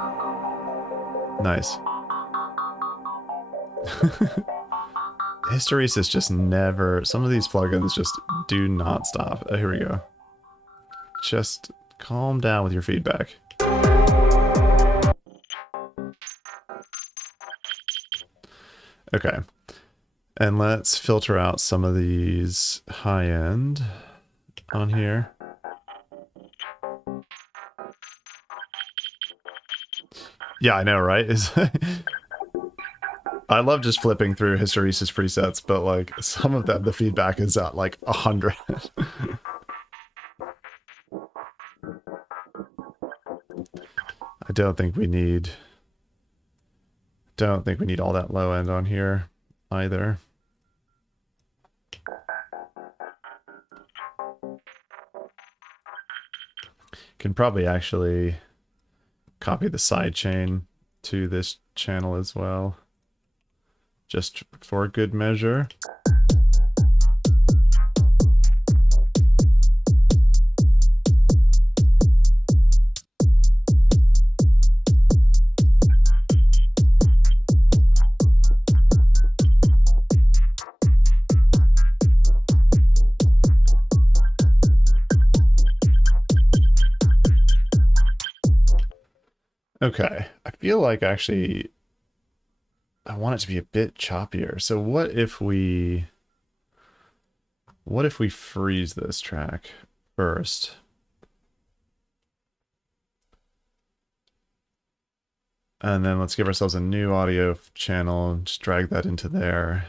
Nice. Hysteresis just never, some of these plugins just do not stop. Oh, here we go. Just calm down with your feedback. Okay, and let's filter out some of these high end on here. Yeah, I know, right? I love just flipping through Hysteresis presets, but like some of them, the feedback is at like 100. I don't think we need all that low end on here either. Can probably actually copy the sidechain to this channel as well, just for good measure. Okay, I feel like actually I want it to be a bit choppier. So what if we freeze this track first? And then let's give ourselves a new audio channel and just drag that into there.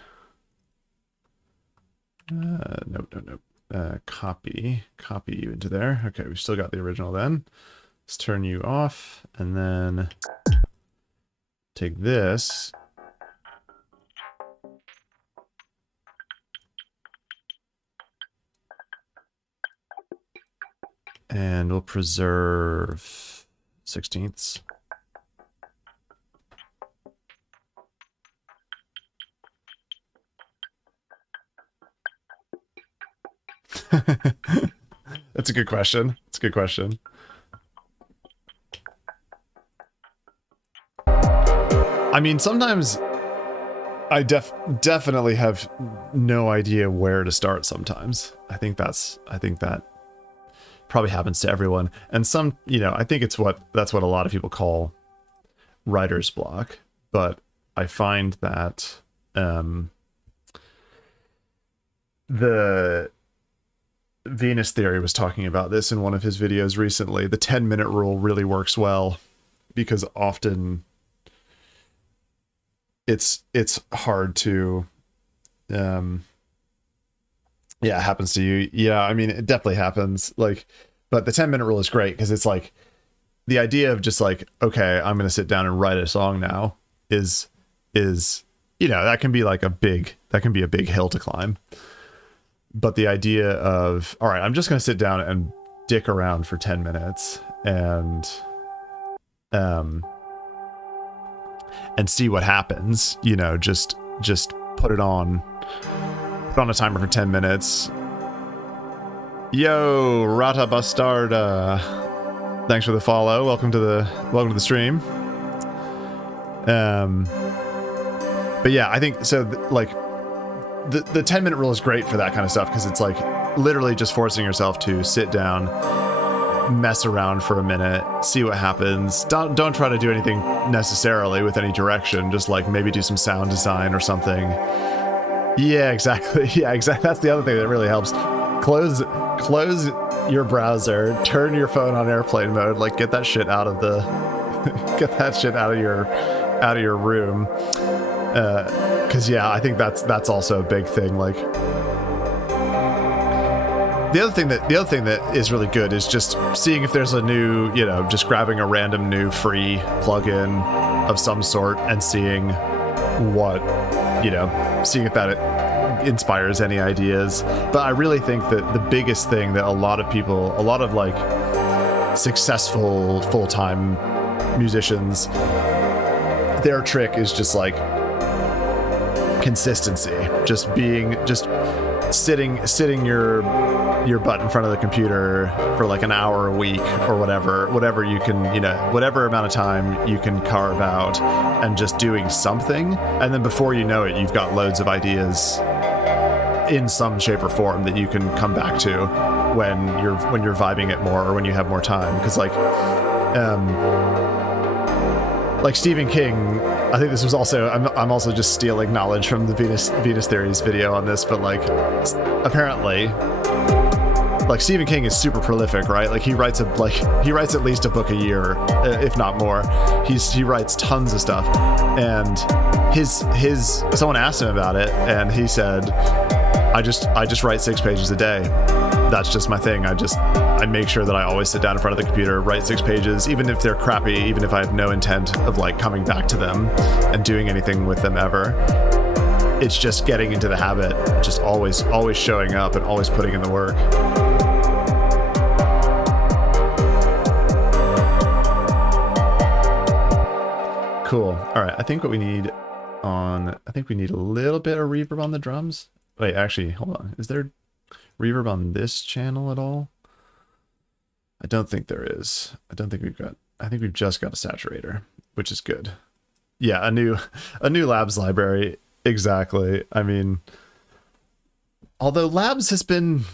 Nope. Copy you into there. Okay, we've still got the original then. Let's turn you off, and then take this. And we'll preserve 16ths. That's a good question. That's a good question. I mean, sometimes I definitely have no idea where to start sometimes. I think that probably happens to everyone. And some, you know, I think that's what a lot of people call writer's block. But I find that the Venus Theory was talking about this in one of his videos recently. The 10-minute rule really works well because often it's hard to yeah, it happens to you. Yeah, I mean, it definitely happens. Like, but the 10-minute rule is great because it's like the idea of just like, okay, I'm going to sit down and write a song now is, you know, that can be a big hill to climb. But the idea of, all right, I'm just going to sit down dick around for 10 minutes and see what happens, you know, just put on a timer for 10 minutes. Yo, Rata Bastarda. Thanks for the follow. Welcome to the stream. But yeah, I think so. Like the 10-minute rule is great for that kind of stuff because it's like literally just forcing yourself to sit down, mess around for a minute, see what happens. Don't try to do anything necessarily with any direction. Just like maybe do some sound design or something. Yeah, exactly. Yeah, exactly. That's the other thing that really helps. Close your browser, turn your phone on airplane mode, like get that shit out of the get that shit out of your room. Cause yeah, I think that's also a big thing. Like the other thing that is really good is just seeing if there's a new, you know, just grabbing a random new free plugin of some sort and seeing what, you know, seeing if that inspires any ideas. But I really think that the biggest thing that a lot of like successful full-time musicians, their trick is just like consistency, just sitting your butt in front of the computer for like an hour a week or whatever you can, you know, whatever amount of time you can carve out and just doing something. And then before you know it, you've got loads of ideas in some shape or form that you can come back to when you're vibing it more or when you have more time. Because like Stephen King, I think this was also, I'm also just stealing knowledge from the Venus Theories video on this, but like apparently like Stephen King is super prolific, right? Like he writes at least a book a year, if not more. He writes tons of stuff, and someone asked him about it, and he said, I just write 6 pages a day. That's just my thing. I make sure that I always sit down in front of the computer, write 6 pages, even if they're crappy, even if I have no intent of like coming back to them and doing anything with them ever. It's just getting into the habit, just always showing up and always putting in the work. Cool. All right. I think we need a little bit of reverb on the drums. Wait, actually, hold on. Is there reverb on this channel at all? I don't think there is. I think we've just got a saturator, which is good. Yeah, a new Labs library. Exactly. I mean, although Labs has been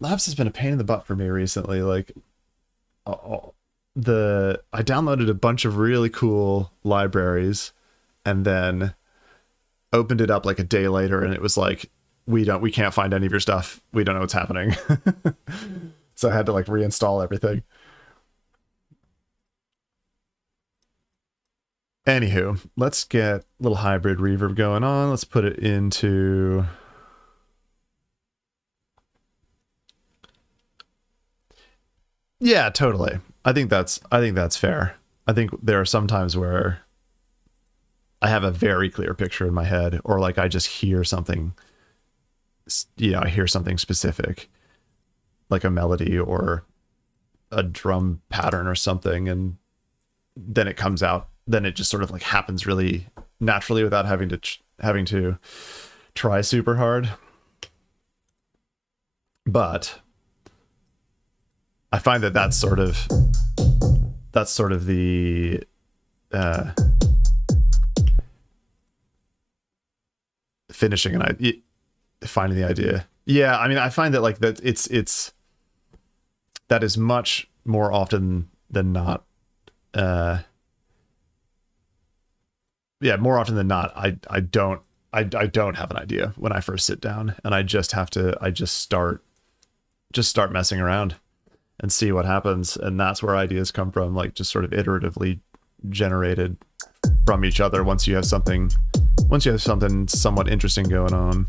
a pain in the butt for me recently. Like, I downloaded a bunch of really cool libraries and then opened it up like a day later, and it was like, we can't find any of your stuff. We don't know what's happening. So I had to like reinstall everything. Anywho, let's get a little hybrid reverb going on. Let's put it into... Yeah, totally. I think that's fair. I think there are some times where I have a very clear picture in my head, or like I just hear something, you know, I hear something specific, like a melody or a drum pattern or something, and then it comes out. Then it just sort of like happens really naturally without having to try super hard. But I find that that's sort of the finishing and finding the idea. Yeah, I mean, I find that like that it's that is much more often than not. Yeah, more often than not, I don't have an idea when I first sit down, and I just start messing around and see what happens, and that's where ideas come from, like just sort of iteratively generated from each other once you have something somewhat interesting going on.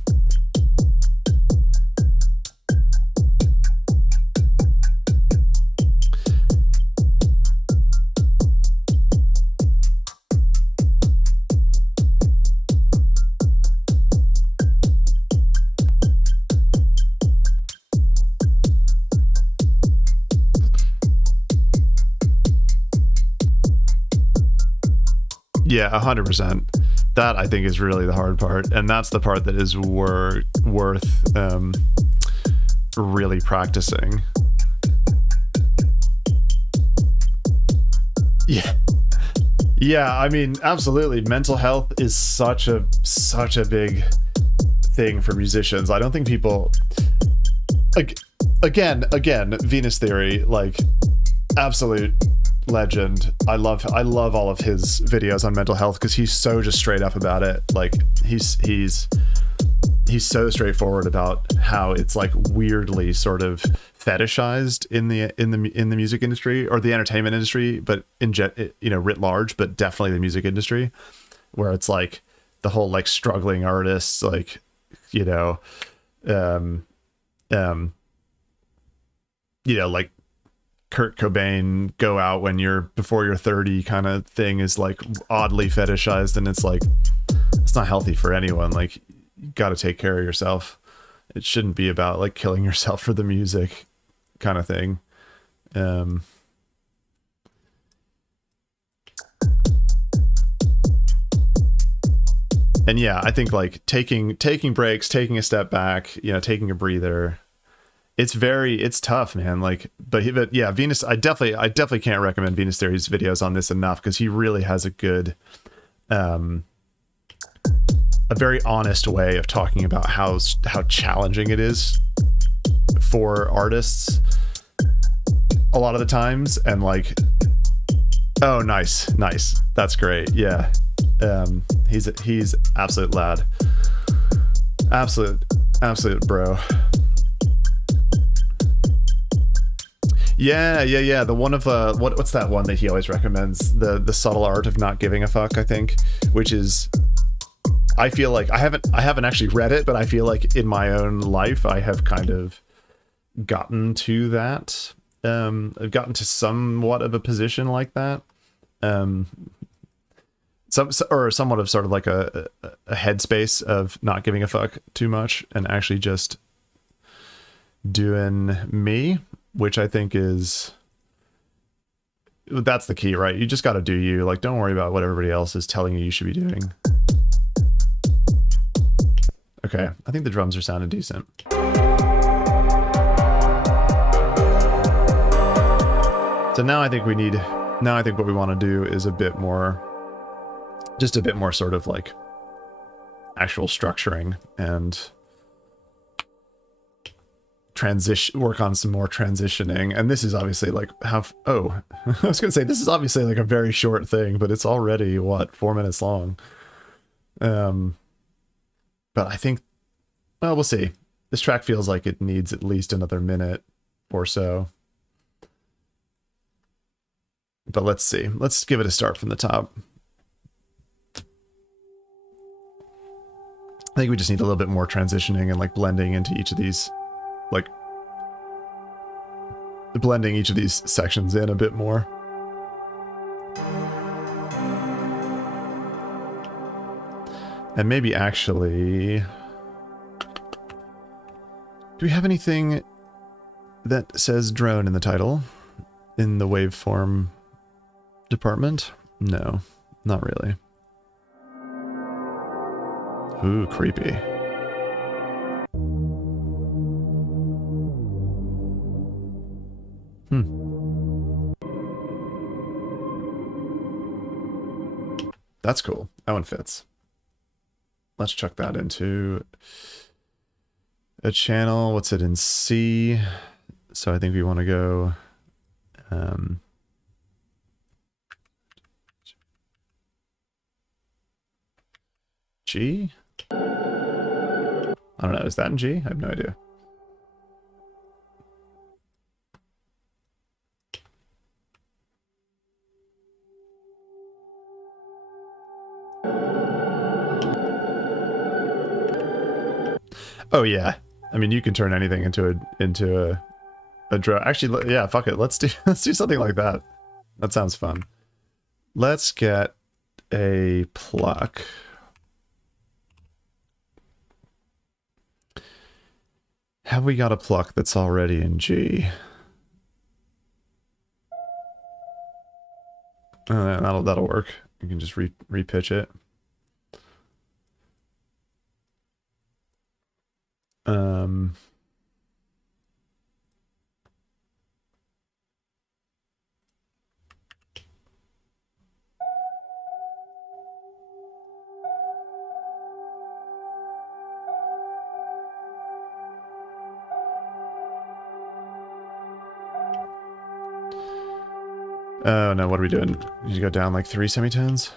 Yeah, 100%. That I think is really the hard part, and that's the part that is worth really practicing. Yeah. Yeah, I mean, absolutely. Mental health is such a big thing for musicians. I don't think people, like, again, Venus Theory, like, absolute legend. I love all of his videos on mental health because he's so just straight up about it. Like, he's so straightforward about how it's like weirdly sort of fetishized in the music industry or the entertainment industry, but writ large, but definitely the music industry, where it's like the whole like struggling artists, like, like Kurt Cobain, go out when before you're 30 kind of thing is like oddly fetishized, and it's like, it's not healthy for anyone. Like, you got to take care of yourself. It shouldn't be about like killing yourself for the music kind of thing. And yeah, I think like taking breaks, taking a step back, taking a breather, it's tough, man. Like, but yeah, Venus, I definitely can't recommend Venus Theory's videos on this enough, because he really has a good, a very honest way of talking about how challenging it is for artists a lot of the times. And like, oh, nice, that's great. Yeah. He's absolute lad, absolute bro. Yeah. The one of what's that one that he always recommends? The subtle art of not giving a fuck, I think, which is, I feel like I haven't actually read it, but I feel like in my own life I have kind of gotten to that. I've gotten to somewhat of a position like that. Somewhat of sort of like a headspace of not giving a fuck too much and actually just doing me, which I think that's the key, right? You just got to do you. Like, don't worry about what everybody else is telling you should be doing. Okay, I think the drums are sounding decent. So now I think what we want to do is just a bit more sort of like actual structuring and work on some more transitioning. And this is obviously like I was gonna say, this is obviously like a very short thing, but it's already 4 minutes long. But I think, well, we'll see. This track feels like it needs at least another minute or so. But let's see. Let's give it a start from the top. I think we just need a little bit more transitioning and like blending each of these sections in a bit more. And maybe actually, do we have anything that says drone in the title in the waveform department? No, not really. Ooh, creepy. That's cool. That one fits. Let's chuck that into a channel. What's it in C? So I think we want to go G? I don't know. Is that in G? I have no idea. Oh yeah, I mean, you can turn anything into a drone. Actually, yeah, fuck it. Let's do something like that. That sounds fun. Let's get a pluck. Have we got a pluck that's already in G? That'll work. You can just repitch it. Oh no, what are we doing? You go down like 3 semitones?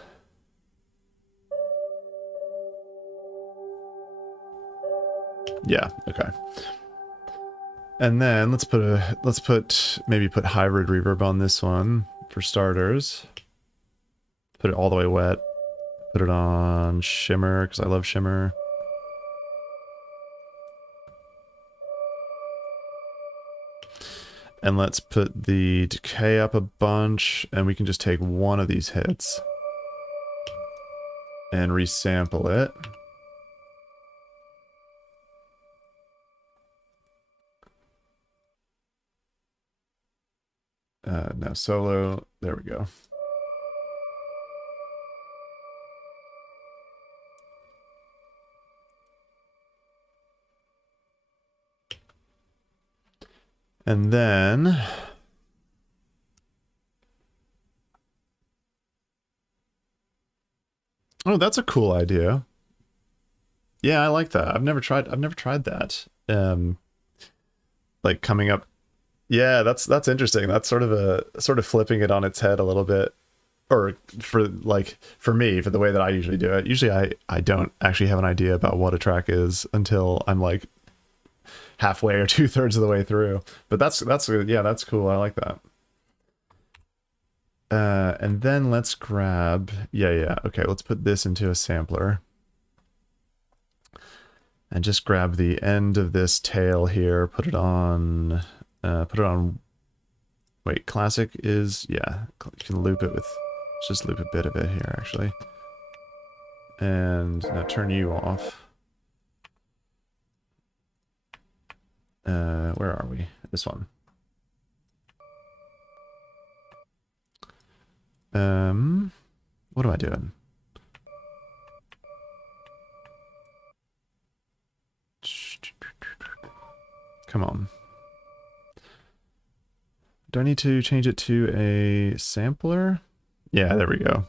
Yeah, okay. And then let's maybe put hybrid reverb on this one for starters. Put it all the way wet. Put it on shimmer because I love shimmer. And let's put the decay up a bunch, and we can just take one of these hits and resample it. No, solo. There we go. And then... Oh, that's a cool idea. Yeah, I like that. I've never tried that. Like coming up. Yeah, that's interesting. That's sort of flipping it on its head a little bit. Or for me, for the way that I usually do it. Usually I don't actually have an idea about what a track is until I'm like halfway or 2/3 of the way through. But that's cool. I like that. And then let's grab, okay, let's put this into a sampler. And just grab the end of this tail here, put it on, wait, classic is, yeah, you can loop it with, let's just loop a bit of it here, actually. And now turn you off. Where are we? This one. What am I doing? Come on. Do I need to change it to a sampler? Yeah, there we go.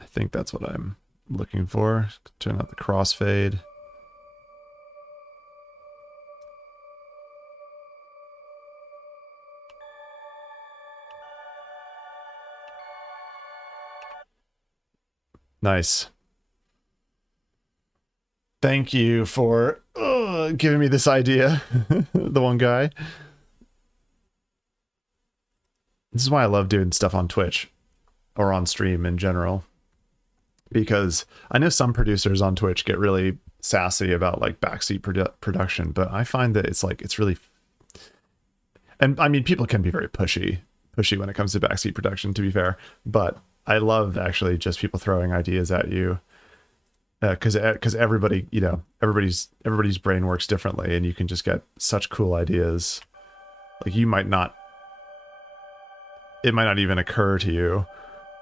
I think that's what I'm looking for. Turn out the crossfade. Nice. Thank you for giving me this idea, the one guy. This is why I love doing stuff on Twitch or on stream in general. Because I know some producers on Twitch get really sassy about like backseat production, but I find that it's really, and I mean, people can be very pushy when it comes to backseat production, to be fair, but I love actually just people throwing ideas at you. Because everybody, you know, everybody's brain works differently, and you can just get such cool ideas. Like it might not even occur to you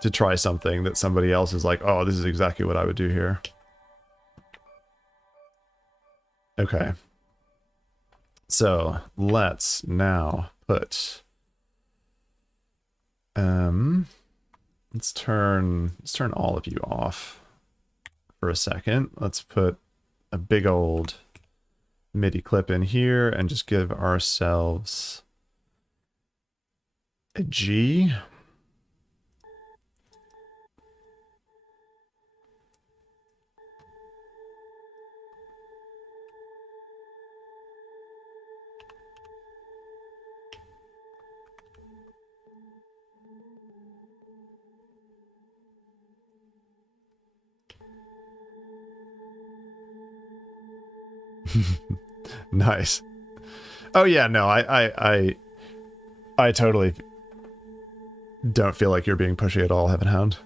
to try something that somebody else is like, oh, this is exactly what I would do here. Okay. So let's now put let's turn all of you off for a second. Let's put a big old MIDI clip in here and just give ourselves a G. Nice. Oh yeah, no, I totally don't feel like you're being pushy at all, Heaven Hound.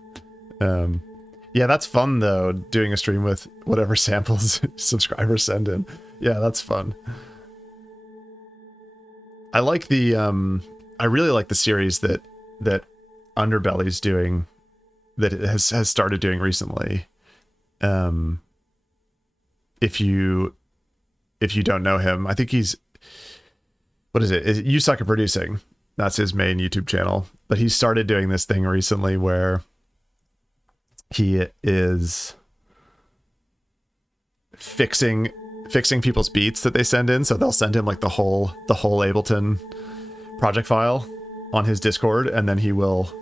Yeah, that's fun though, doing a stream with whatever samples subscribers send in. Yeah, that's fun. I like the I really like the series that Underbelly's doing that it has started doing recently. If you don't know him, I think he's, what is it? Is it You Suck at Producing? That's his main YouTube channel. But he started doing this thing recently where he is fixing people's beats that they send in. So they'll send him like the whole Ableton project file on his Discord, and then he will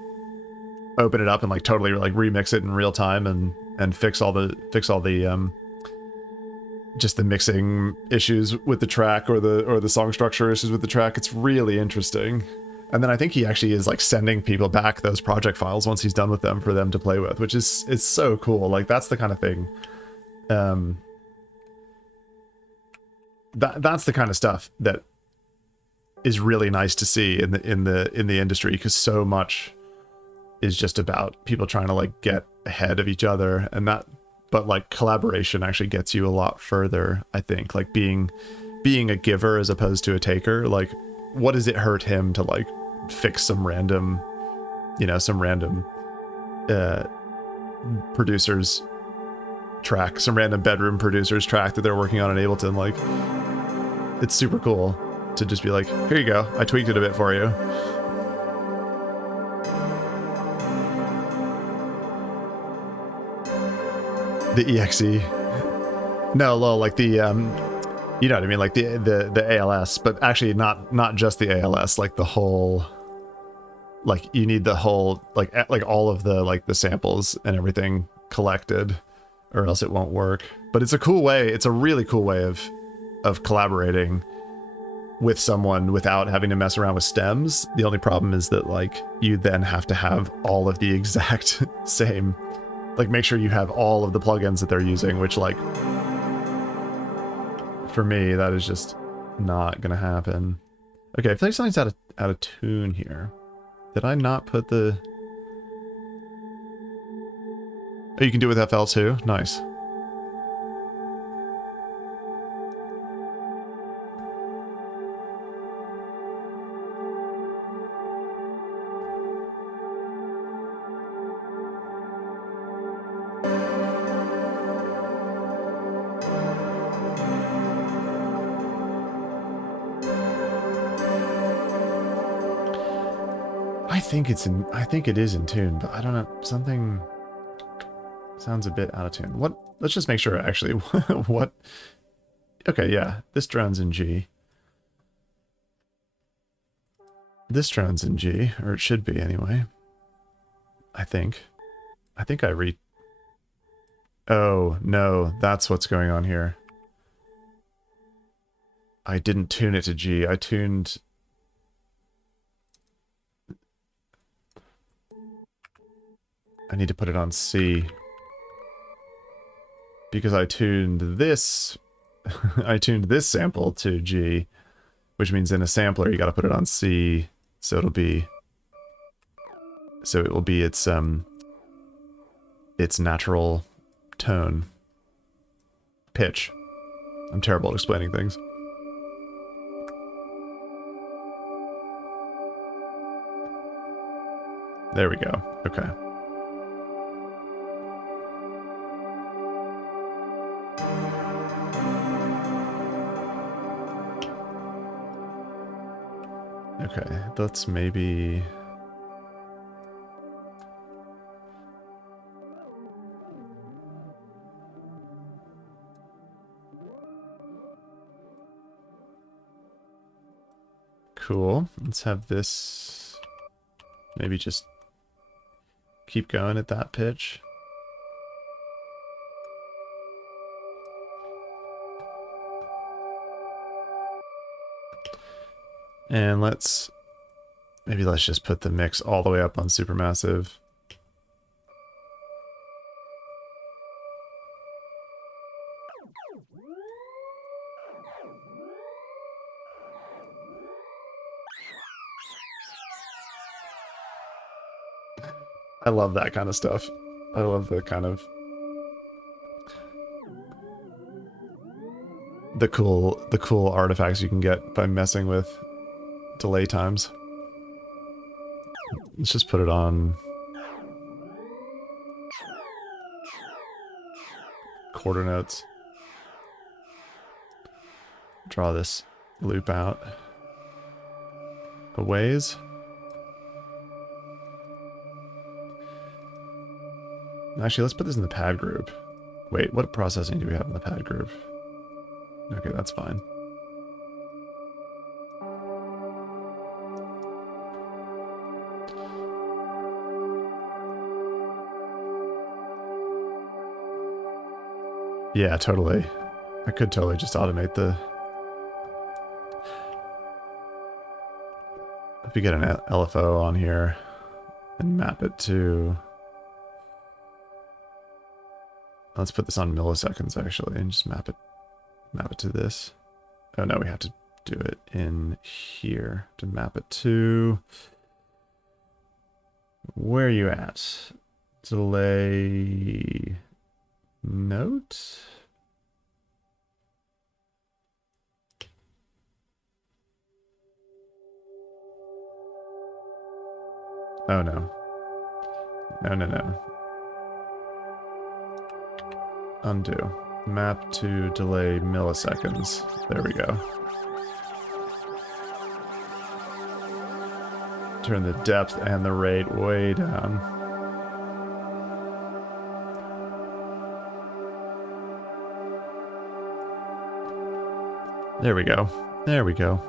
open it up and like totally like remix it in real time and fix all the just the mixing issues with the track or the song structure issues with the track. It's really interesting. And then I think he actually is like sending people back those project files once he's done with them for them to play with, which is, it's so cool. Like that's the kind of thing. That's the kind of stuff that is really nice to see in the industry, because so much is just about people trying to like get ahead of each other, and that, but like collaboration actually gets you a lot further, I think. Like being a giver as opposed to a taker. Like, what does it hurt him to like fix some random producer's track, some random bedroom producer's track that they're working on in Ableton? Like, it's super cool to just be like, here you go, I tweaked it a bit for you. The EXE. No, lol, like the you know what I mean, like the ALS, but actually not just the ALS, like the whole, like you need the whole like all of the like the samples and everything collected, or else it won't work. But it's a cool way, it's a really cool way of collaborating with someone without having to mess around with stems. The only problem is that like you then have to have all of the exact same, like make sure you have all of the plugins that they're using, which like for me that is just not gonna happen. Okay, I feel like something's out of tune here. Did I not put the, oh, you can do it with FL too? Nice. I think it is in tune, but I don't know, something sounds a bit out of tune. What? Let's just make sure actually. What? Okay, yeah, this drone's in G. This drone's in G, or it should be anyway. I think I oh no, that's what's going on here. I didn't tune it to G. I tuned. I need to put it on C, because I tuned this I tuned this sample to G, which means in a sampler you got to put it on C, so it will be its natural tone pitch. I'm terrible at explaining things. There we go. Okay. Okay, let's maybe... Cool. Let's have this maybe just keep going at that pitch. And let's just put the mix all the way up on Supermassive. I love that kind of stuff. I love the kind of the cool artifacts you can get by messing with delay times. Let's just put it on quarter notes. Draw this loop out a ways. Actually, let's put this in the pad group. Wait, what processing do we have in the pad group? Okay, that's fine. Yeah, totally. I could totally just automate the... If we get an LFO on here and map it to... Let's put this on milliseconds actually and just map it to this. Oh no, we have to do it in here to map it to... Where are you at? Delay... Note? Oh no. No. Undo. Map to delay milliseconds. There we go. Turn the depth and the rate way down. There we go. There we go.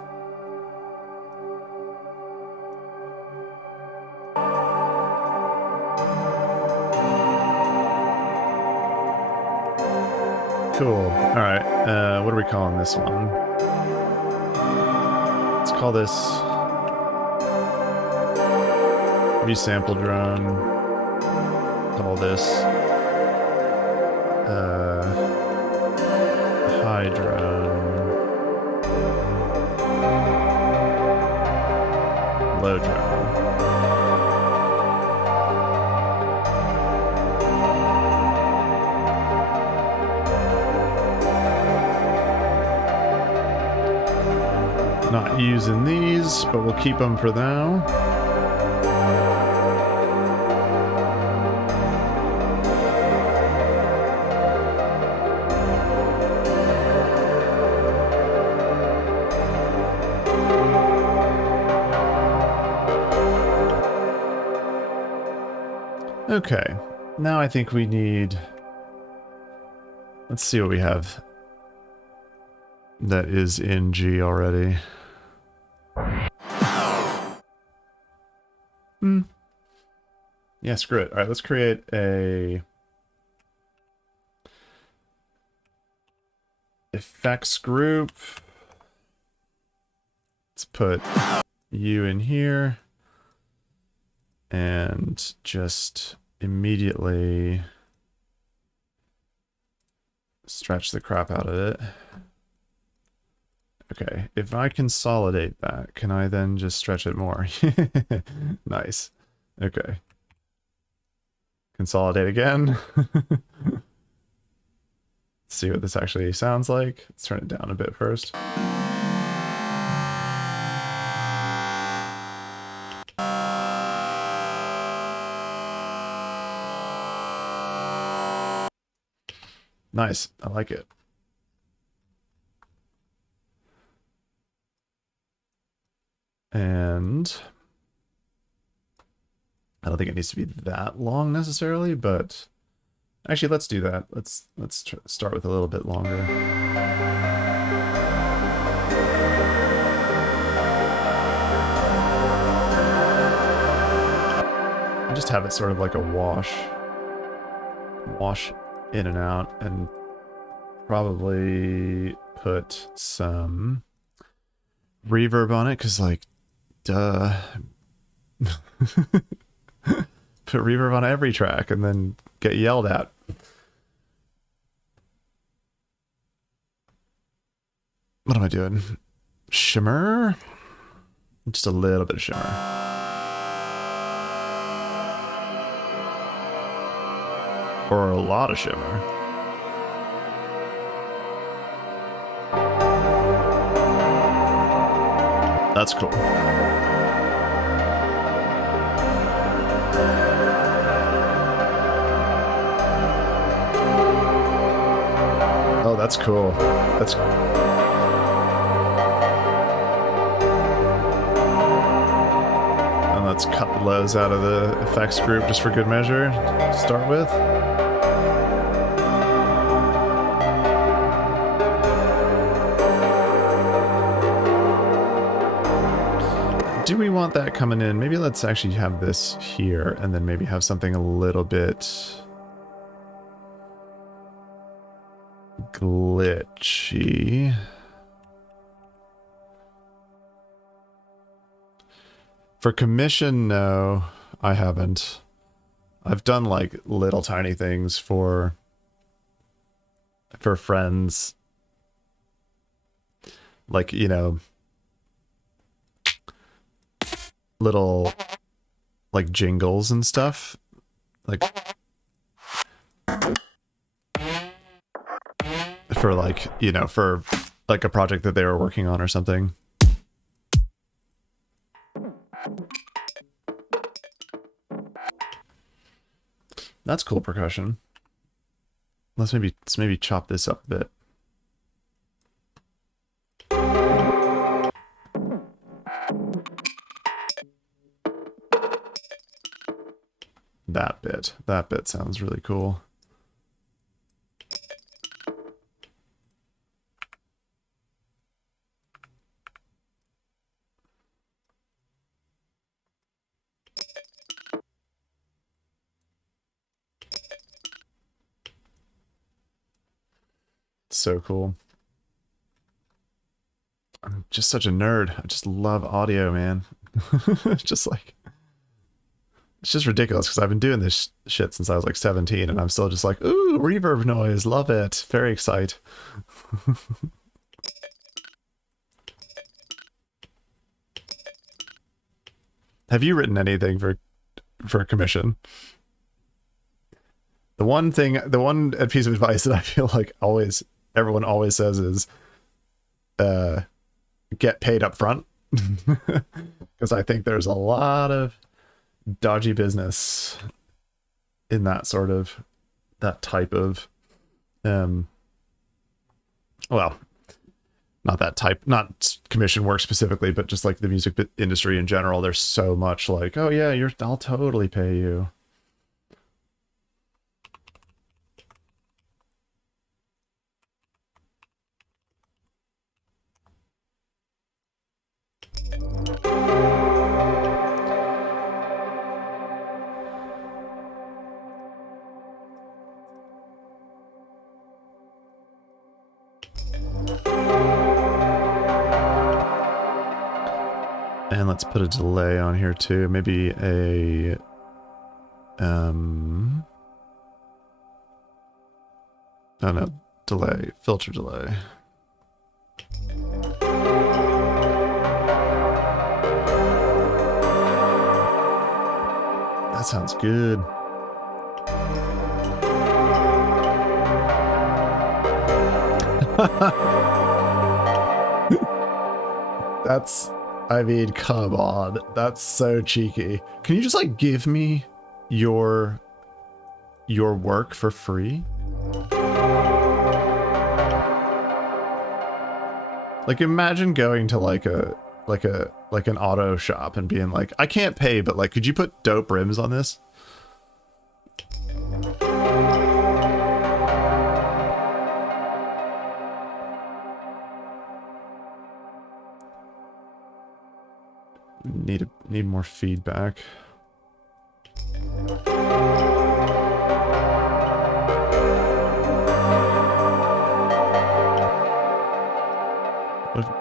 Cool. Alright, what are we calling this one? Let's call this... Resample drone. Call this... high drone. Low drone. Not using these, but we'll keep them for now. Okay, now I think we need... Let's see what we have that is in G already. Yeah, screw it. All right, let's create a effects group. Let's put you in here and just immediately stretch the crap out of it. Okay, if I consolidate that, can I then just stretch it more? Nice. Okay. Consolidate again. See what this actually sounds like. Let's turn it down a bit first. Nice. I like it. And I don't think it needs to be that long necessarily, but actually let's do that. Let's start with a little bit longer. And just have it sort of like a wash in and out, and probably put some reverb on it, because like, duh. Put reverb on every track and then get yelled at. What am I doing? Shimmer? Just a little bit of shimmer. Or a lot of shimmer. That's cool. That's cool. That's and let's cut the lows out of the effects group just for good measure to start with. Do we want that coming in? Maybe let's actually have this here and then maybe have something a little bit glitchy. For commission, no, I haven't. I've done like little tiny things for friends. Like, you know, little like jingles and stuff. Like for like, you know, for like a project that they were working on or something. That's cool percussion. Let's maybe chop this up a bit. That bit sounds really cool. So cool. I'm just such a nerd. I just love audio, man. Just like, it's just ridiculous because I've been doing this shit since I was like 17 and I'm still just like, ooh, reverb noise, love it. Very excited. Have you written anything for a commission? The one piece of advice that I feel like everyone always says is, get paid up front. Because I think there's a lot of dodgy business in that type of, well, not commission work specifically, but just like the music industry in general. There's so much like, oh yeah, I'll totally pay you. And let's put a delay on here too. Maybe a oh no, delay, filter delay. That sounds good. I mean, come on. That's so cheeky. Can you just like give me your work for free? Like imagine going to like an auto shop and being like, I can't pay, but like, could you put dope rims on this? Need more feedback.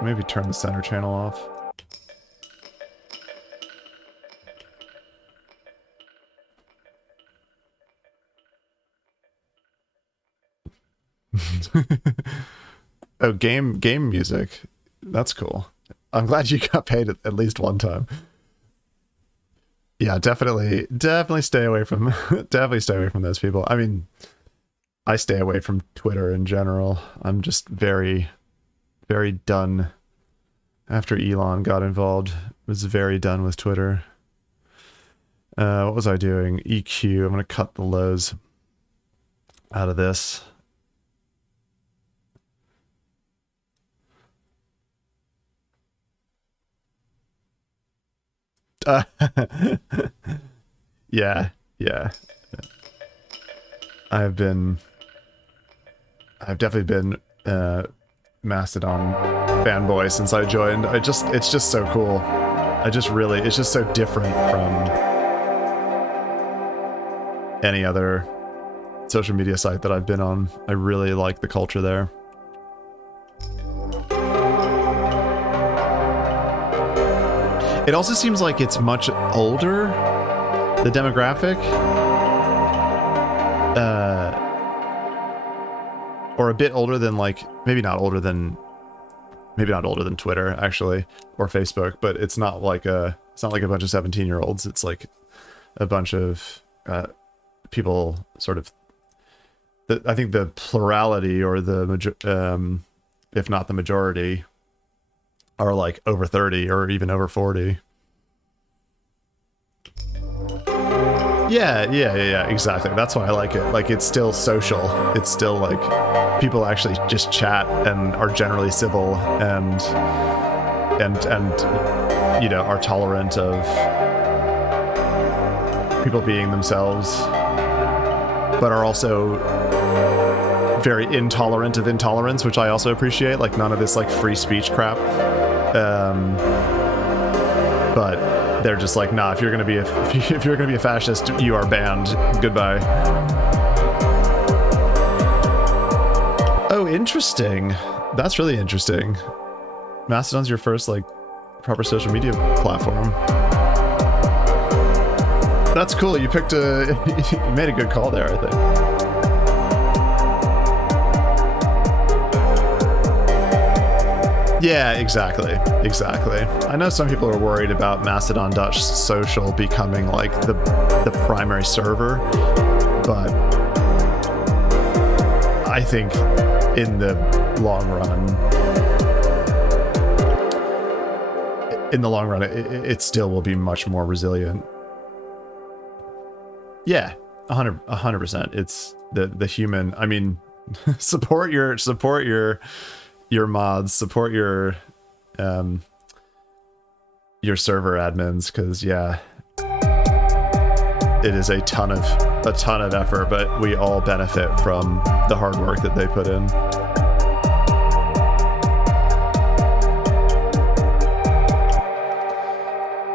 Maybe turn the center channel off. Oh, game music. That's cool. I'm glad you got paid at least one time. Yeah, definitely stay away from those people. I mean, I stay away from Twitter in general. I'm just very, very done. After Elon got involved, was very done with Twitter. What was I doing? EQ. I'm gonna cut the lows out of this. Yeah, yeah. I've definitely been Mastodon fanboy since I joined. It's just so cool. It's just so different from any other social media site that I've been on. I really like the culture there. It also seems like it's much older, the demographic. Or a bit older than, like, maybe not older than Twitter, actually, or Facebook, but it's not like a bunch of 17-year-olds. It's like a bunch of people sort of, I think the plurality, or the if not the majority, are like over 30 or even over 40. Yeah, exactly. That's why I like it. Like, it's still social. It's still like people actually just chat and are generally civil and you know, are tolerant of people being themselves, but are also very intolerant of intolerance, which I also appreciate. Like, none of this like free speech crap. But they're just like, nah, if you're gonna be a fascist, you are banned. Goodbye. Oh, interesting. That's really interesting. Mastodon's your first like proper social media platform. That's cool. You picked you made a good call there, I think. Yeah, exactly. I know some people are worried about Mastodon.social becoming like the primary server, but I think in the long run, it still will be much more resilient. Yeah, 100%. It's the human. I mean, support your mods, support your server admins, because yeah, it is a ton of effort, but we all benefit from the hard work that they put in.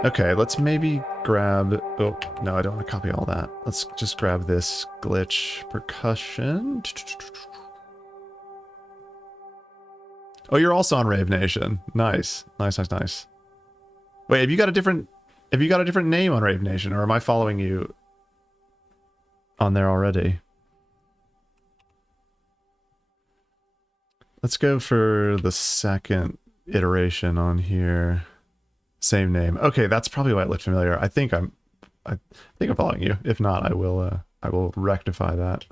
Okay, let's maybe grab, oh no, I don't want to copy all that. Let's just grab this glitch percussion. Oh, you're also on Rave Nation. Nice. Wait, have you got a different name on Rave Nation, or am I following you on there already? Let's go for the second iteration on here. Same name. Okay, that's probably why it looked familiar. I think I'm following you. If not, I will rectify that.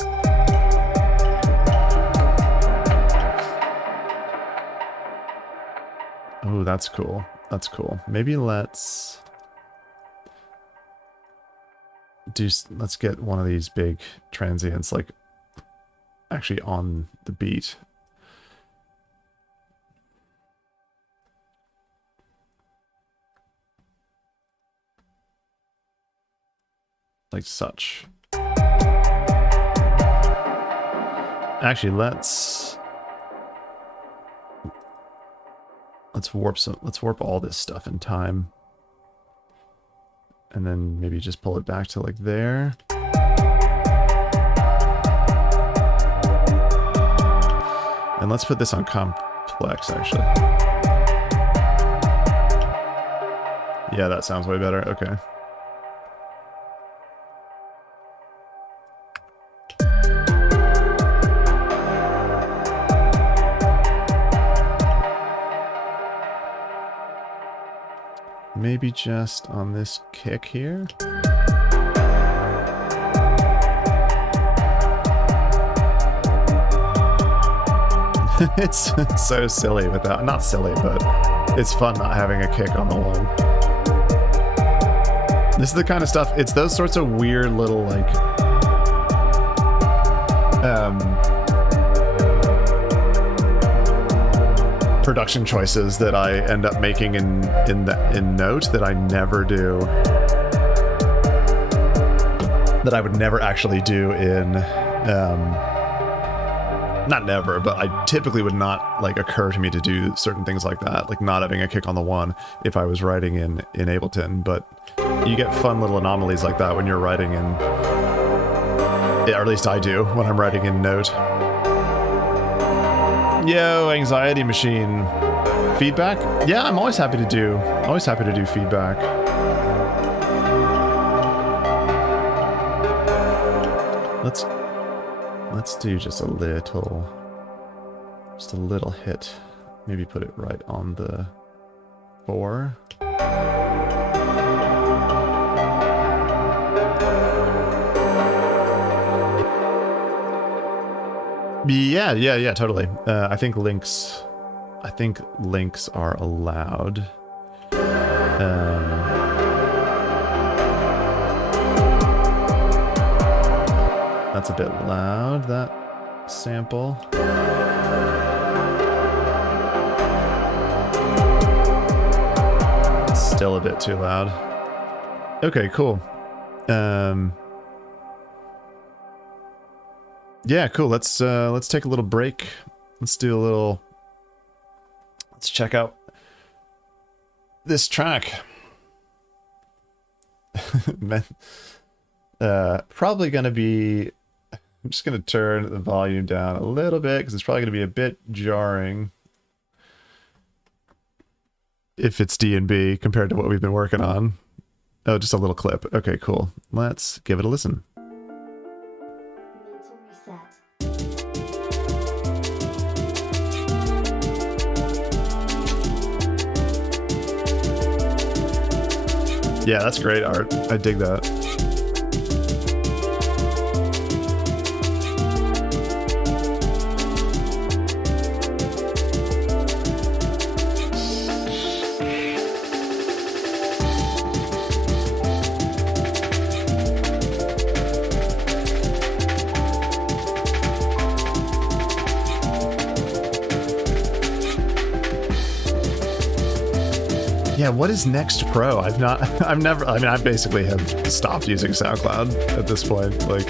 Oh, that's cool. Maybe let's get one of these big transients, like, actually on the beat. Like such. Actually, let's warp all this stuff in time, and then maybe just pull it back to like there. And let's put this on complex, actually. Yeah, that sounds way better. Okay. Maybe just on this kick here. It's so silly without, not silly, but it's fun not having a kick on the one. This is the kind of stuff, it's those sorts of weird little like production choices that I end up making in Note that I never do, that I would never actually do in not never, but I typically would not like occur to me to do certain things like that, like not having a kick on the one if I was writing in Ableton. But you get fun little anomalies like that when you're writing in, yeah, or at least I do when I'm writing in Note. Yo, anxiety machine. Feedback? Yeah, I'm always happy to do feedback. Let's do just a little hit. Maybe put it right on the 4. Yeah, totally. I think links are allowed. That's a bit loud, that sample. Still a bit too loud. Okay, cool. Yeah, cool. Let's take a little break. Let's check out this track. Probably gonna be, I'm just gonna turn the volume down a little bit because it's probably gonna be a bit jarring if it's D&B compared to what we've been working on. Oh, just a little clip. Okay, cool. Let's give it a listen. Yeah, that's great art. I dig that. Yeah, what is Next Pro? I basically have stopped using SoundCloud at this point. Like,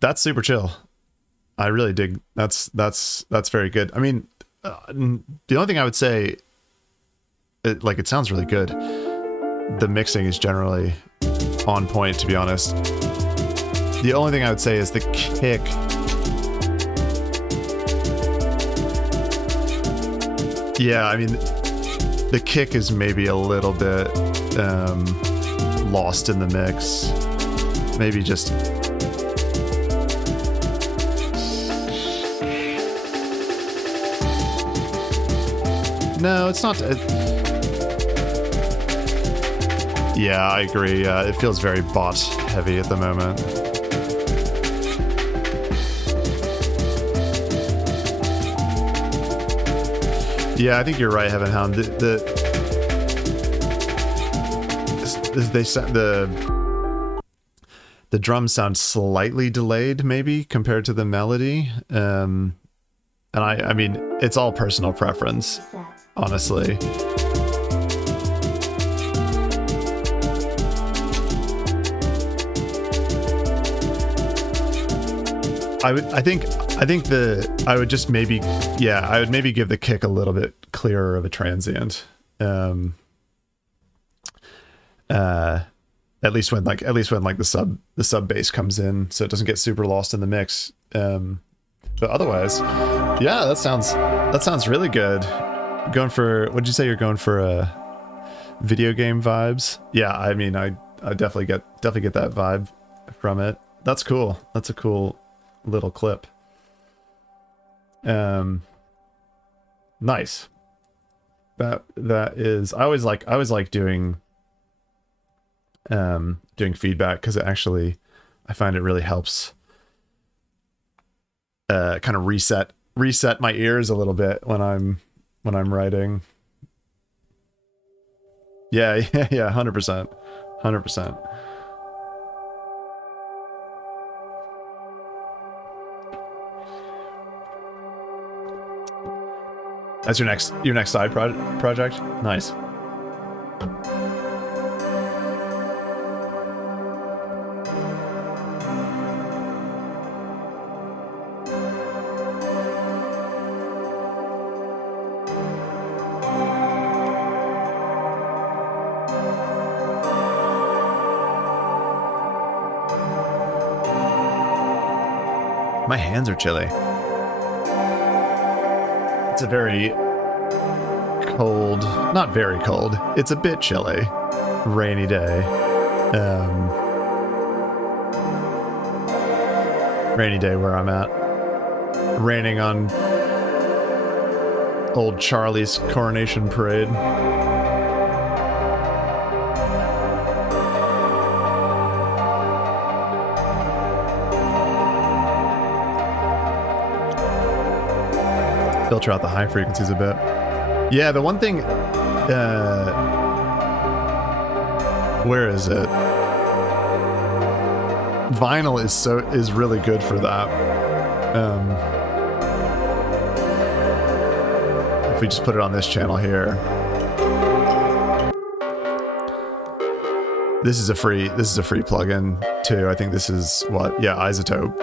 that's super chill. I really dig. That's very good. I mean, the only thing I would say, it sounds really good. The mixing is generally on point, to be honest. The only thing I would say is the kick. Yeah, I mean, the kick is maybe a little bit lost in the mix. Maybe just... No, it's not... Yeah, I agree. It feels very bot heavy at the moment. Yeah, I think you're right, Heaven Hound. The drums sound slightly delayed, maybe, compared to the melody. And I mean, it's all personal preference, honestly. I would just maybe, yeah, I would maybe give the kick a little bit clearer of a transient. At least when the sub bass comes in, so it doesn't get super lost in the mix. But otherwise, yeah, that sounds really good. Going for, what'd you say you're going for? Video game vibes? Yeah, I mean, I definitely get that vibe from it. That's cool. That's a cool little clip. Nice. That is, I always like doing feedback because it actually, I find it really helps kind of reset my ears a little bit when I'm writing. Yeah, 100%. That's your next side project? Nice. My hands are chilly. It's a very cold, not very cold, it's a bit chilly, rainy day. Rainy day where I'm at. Raining on old Charlie's coronation parade. Filter out the high frequencies a bit. Yeah, the one thing, where is it? Vinyl is really good for that. If we just put it on this channel here, this is a free plugin too. I think this is what? Yeah, Isotope.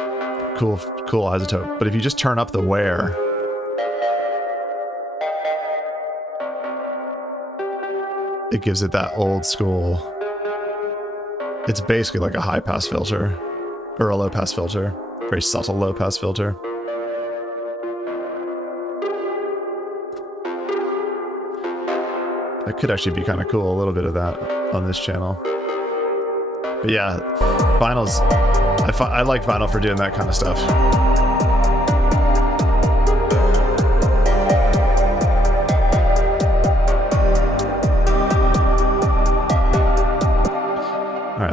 Cool Isotope. But if you just turn up the wear. It gives it that old school. It's basically like a high pass filter or a low pass filter, very subtle low pass filter. That could actually be kind of cool, a little bit of that on this channel. But yeah, vinyl's, I like vinyl for doing that kind of stuff.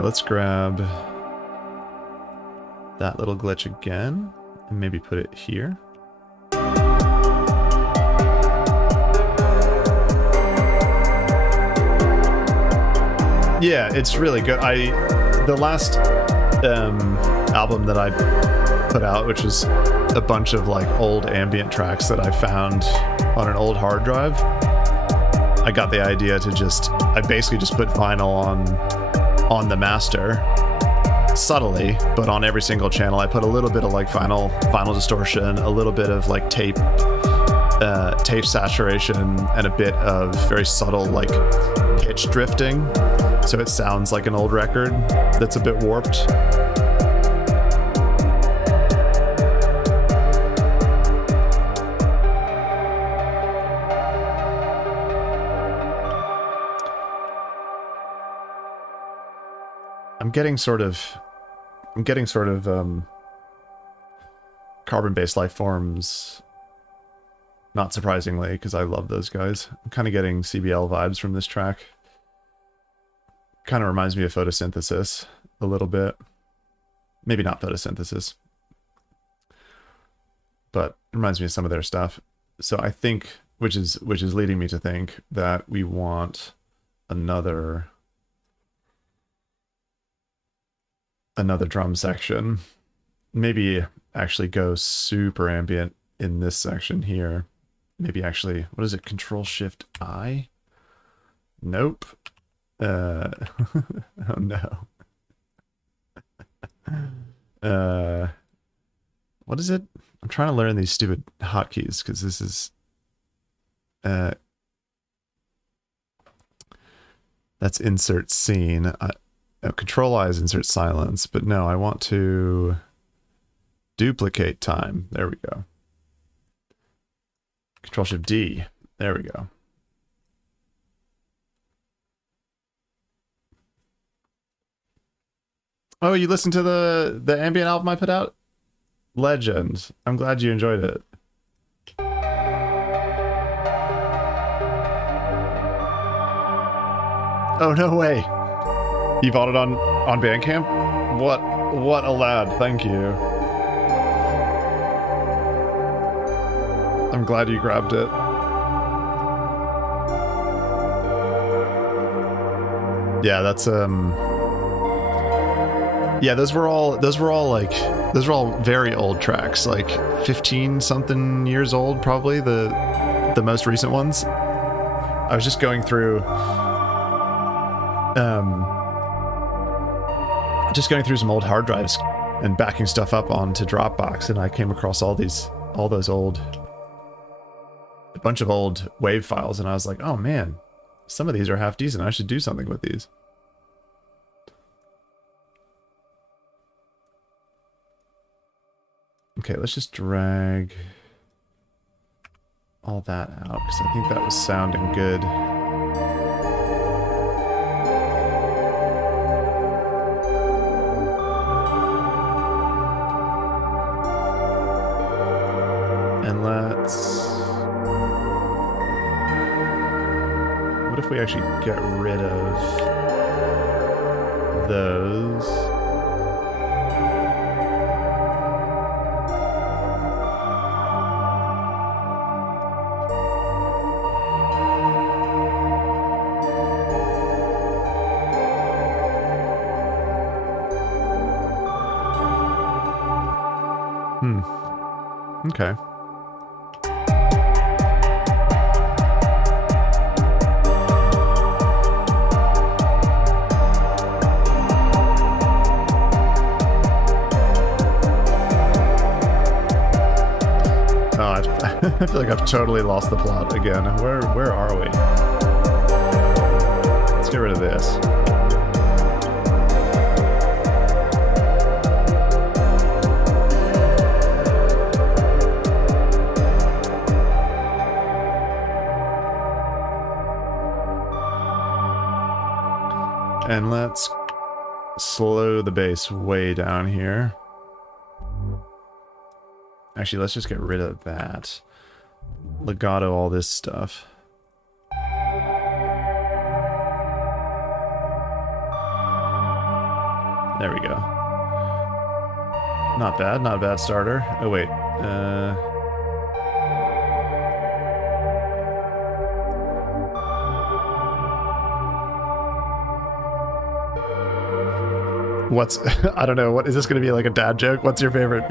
Let's grab that little glitch again and maybe put it here. Yeah, it's really good. The last album that I put out, which was a bunch of like old ambient tracks that I found on an old hard drive, I got the idea to I basically just put vinyl on the master subtly, but on every single channel I put a little bit of like vinyl distortion, a little bit of like tape saturation, and a bit of very subtle like pitch drifting, so it sounds like an old record that's a bit warped. I'm getting sort of carbon-based life forms, not surprisingly, because I love those guys. I'm kind of getting CBL vibes from this track. Kind of reminds me of photosynthesis a little bit. Maybe not photosynthesis, but it reminds me of some of their stuff. So I think, which is leading me to think that we want another drum section. Maybe actually go super ambient in this section here. Maybe actually, what is it? Control-Shift-I? Nope. Oh no. What is it? I'm trying to learn these stupid hotkeys because this is that's insert scene. Control-I is insert silence, but no, I want to duplicate time. There we go. Control-Shift-D. There we go. Oh, you listened to the ambient album I put out? Legend. I'm glad you enjoyed it. Oh, no way. You bought it on Bandcamp? What a lad. Thank you. I'm glad you grabbed it. Yeah, that's yeah, those were all very old tracks, like 15 something years old probably. The the most recent ones. I was just going through some old hard drives and backing stuff up onto Dropbox, and I came across a bunch of old WAV files, and I was like, oh man, some of these are half decent. I should do something with these. Okay, let's just drag all that out, because I think that was sounding good. And what if we actually get rid of those? Okay. I feel like I've totally lost the plot again. Where are we? Let's get rid of this. And let's slow the bass way down here. Actually, let's just get rid of that. Legato all this stuff. There we go. Not bad, not a bad starter. Oh wait, what's, I don't know, what is this going to be, like a dad joke? What's your favorite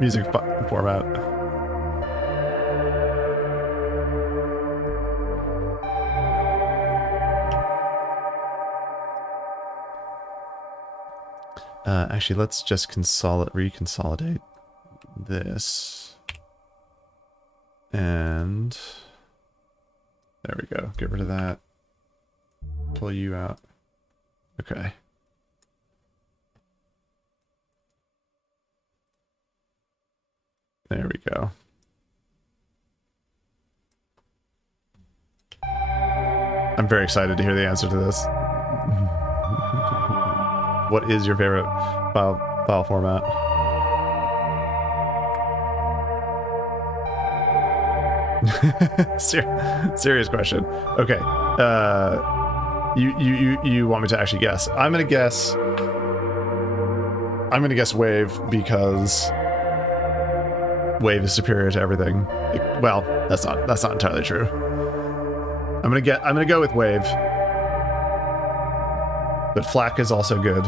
music format? Actually, let's just reconsolidate this. And there we go. Get rid of that. Pull you out. Okay. There we go. I'm very excited to hear the answer to this. What is your favorite file format? Serious question. Okay. You want me to actually guess? I'm gonna guess Wave, because Wave is superior to everything. Well, that's not entirely true. I'm gonna go with Wave. But FLAC is also good.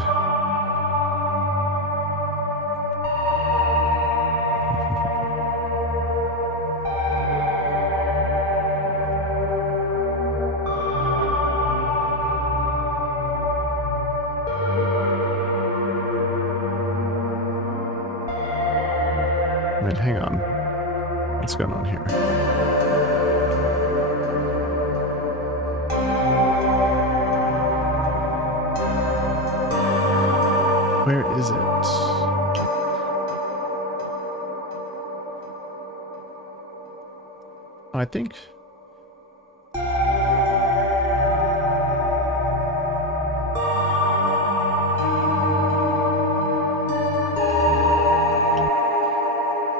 Wait, hang on. What's going on here? Where is it? I think...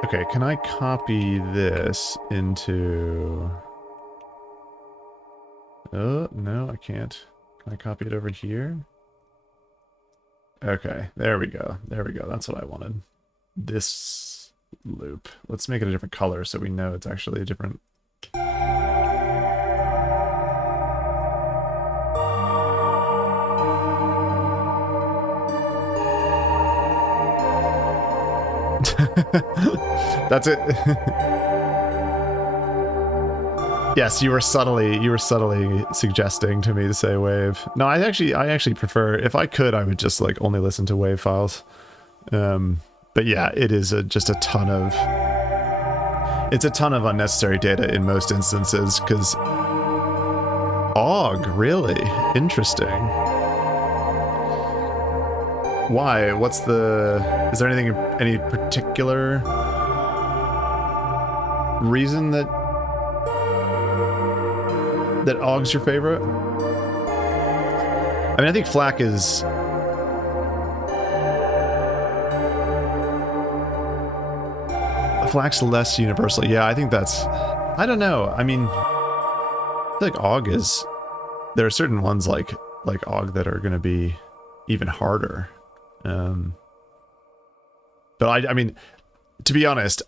Okay, can I copy this into... Oh, no, I can't. Can I copy it over here? Okay, there we go. There we go. That's what I wanted. This loop. Let's make it a different color so we know it's actually a different... That's it. Yes, you were subtly suggesting to me to say wave. No, I actually prefer, if I could, I would just like only listen to wave files. But yeah, it is just a ton of unnecessary data in most instances, because OGG, really? Interesting. Why? Is there any particular reason that OGG's your favorite? I mean, I think FLAC is... FLAC's less universal. Yeah, I think that's... I don't know. I mean, I feel like OGG is... There are certain ones like OGG that are going to be even harder. But I mean, to be honest,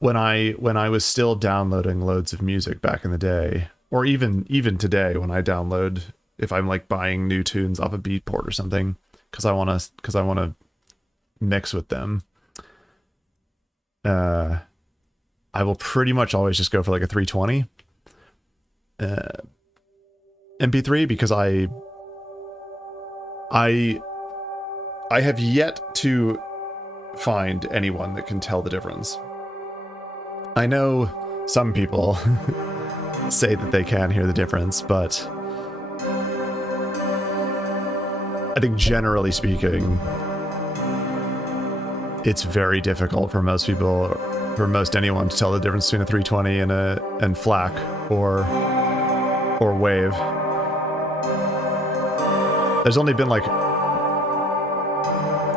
when I was still downloading loads of music back in the day, or even today when I download, if I'm like buying new tunes off a Beatport or something, because I want to mix with them, I will pretty much always just go for like a 320 MP3, because I have yet to find anyone that can tell the difference. I know some people say that they can hear the difference, but I think generally speaking, it's very difficult for most people, for most anyone, to tell the difference between a 320 and FLAC or wave. There's only been like...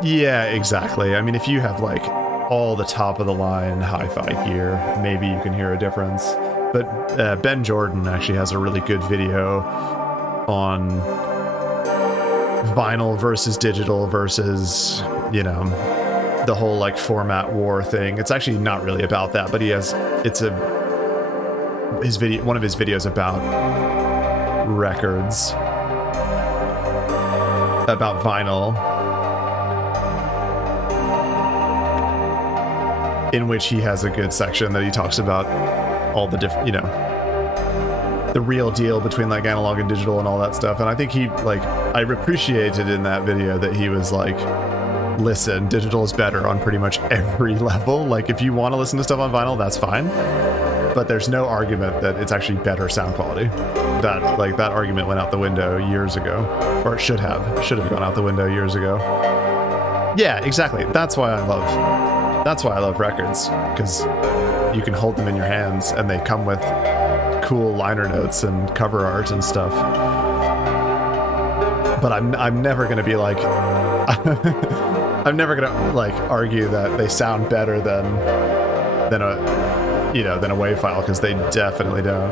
Yeah, exactly. I mean, if you have like all the top of the line hi-fi gear, maybe you can hear a difference. But Ben Jordan actually has a really good video on vinyl versus digital versus, you know, the whole like format war thing. It's actually not really about that, but one of his videos about records, about vinyl, in which he has a good section that he talks about all the different, you know, the real deal between like analog and digital and all that stuff. And I think he, like, I appreciated in that video that he was like, listen, digital is better on pretty much every level. Like, if you want to listen to stuff on vinyl, that's fine. But there's no argument that it's actually better sound quality. That argument went out the window years ago. Or it should have gone out the window years ago. Yeah, exactly. That's why I love records, because you can hold them in your hands and they come with cool liner notes and cover art and stuff. But I'm never gonna be like I'm never gonna like argue that they sound better than a WAV file, because they definitely don't.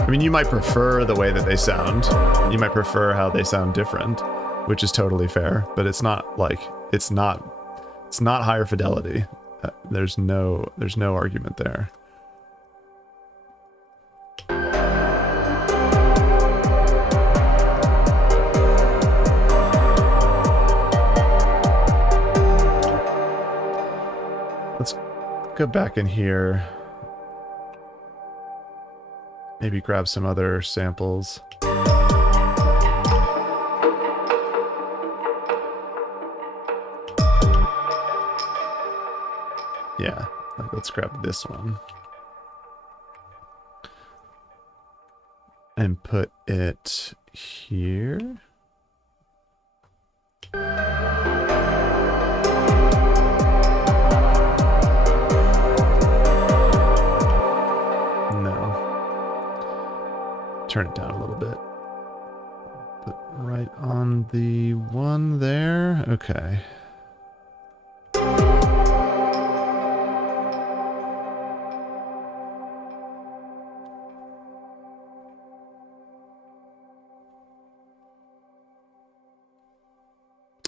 I mean, you might prefer the way that they sound. You might prefer how they sound different, which is totally fair, but it's not like it's not higher fidelity. There's no argument there. Let's go back in here. Maybe grab some other samples. Yeah, let's grab this one and put it here. No. Turn it down a little bit. Put right on the one there. Okay.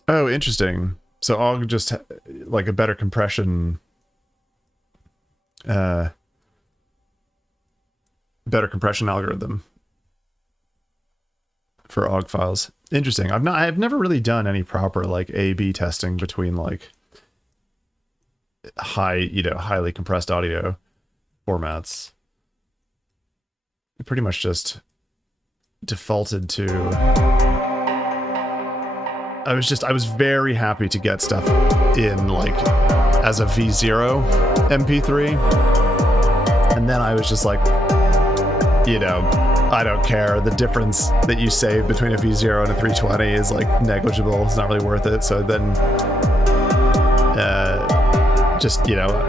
Oh, interesting. So I'll just like a better compression, algorithm for OGG files. Interesting. I've never really done any proper like A/B testing between like highly compressed audio formats. I pretty much just defaulted to... I was very happy to get stuff in, like, as a V0 MP3. And then I was just like, I don't care. The difference that you save between a V0 and a 320 is, like, negligible. It's not really worth it. So then,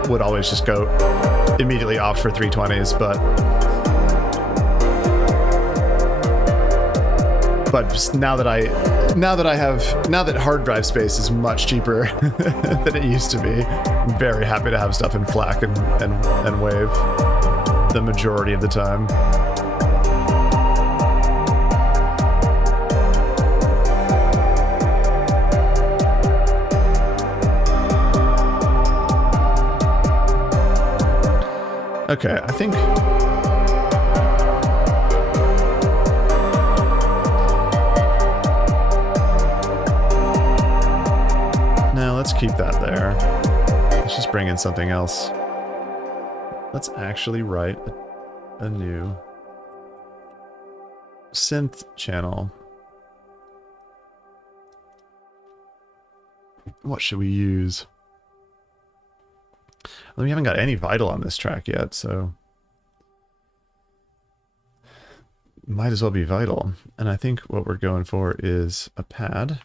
would always just go immediately opt for 320s. But just now that hard drive space is much cheaper than it used to be, I'm very happy to have stuff in FLAC and WAVE the majority of the time. Okay, I think... Let's keep that there. Let's just bring in something else. Let's actually write a new synth channel. What should we use? Well, we haven't got any Vital on this track yet, so might as well be Vital. And I think what we're going for is a pad.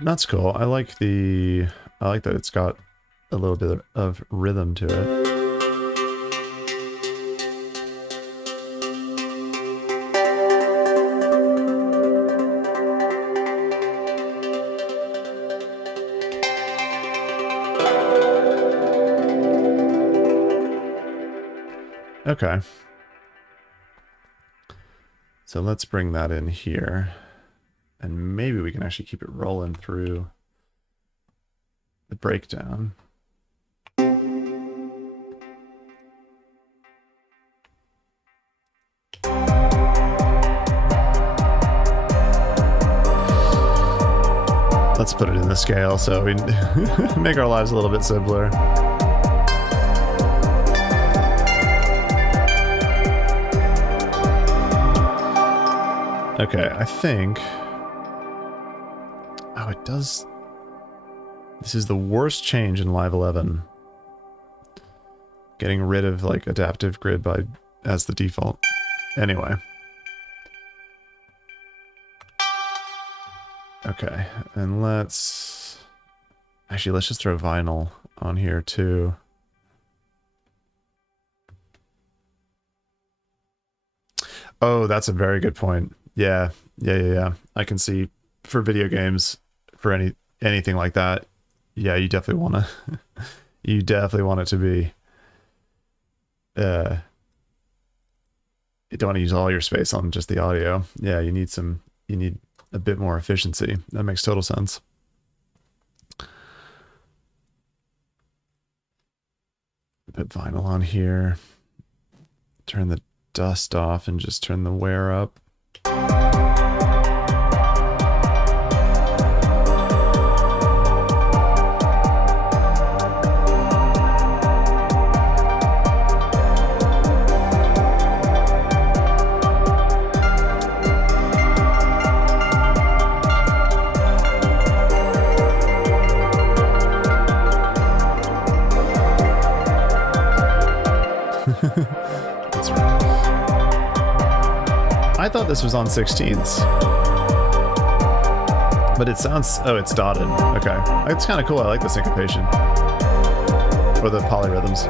That's cool. I like that it's got a little bit of rhythm to it. Okay. So let's bring that in here. And maybe we can actually keep it rolling through the breakdown. Let's put it in the scale so we make our lives a little bit simpler. Okay, I think... Oh, it does... This is the worst change in Live 11. Getting rid of, like, adaptive grid as the default. Anyway. Okay, and let's... Actually, let's just throw vinyl on here, too. Oh, that's a very good point. Yeah. I can see for video games, for anything like that, yeah, you definitely want to you definitely want it to be you don't want to use all your space on just the audio. Yeah, you need a bit more efficiency. That makes total sense. Put vinyl on here. Turn the dust off and just turn the wear up. That's right. I thought this was on 16ths. But it sounds... Oh, it's dotted. Okay. It's kind of cool. I like the syncopation. Or the polyrhythms.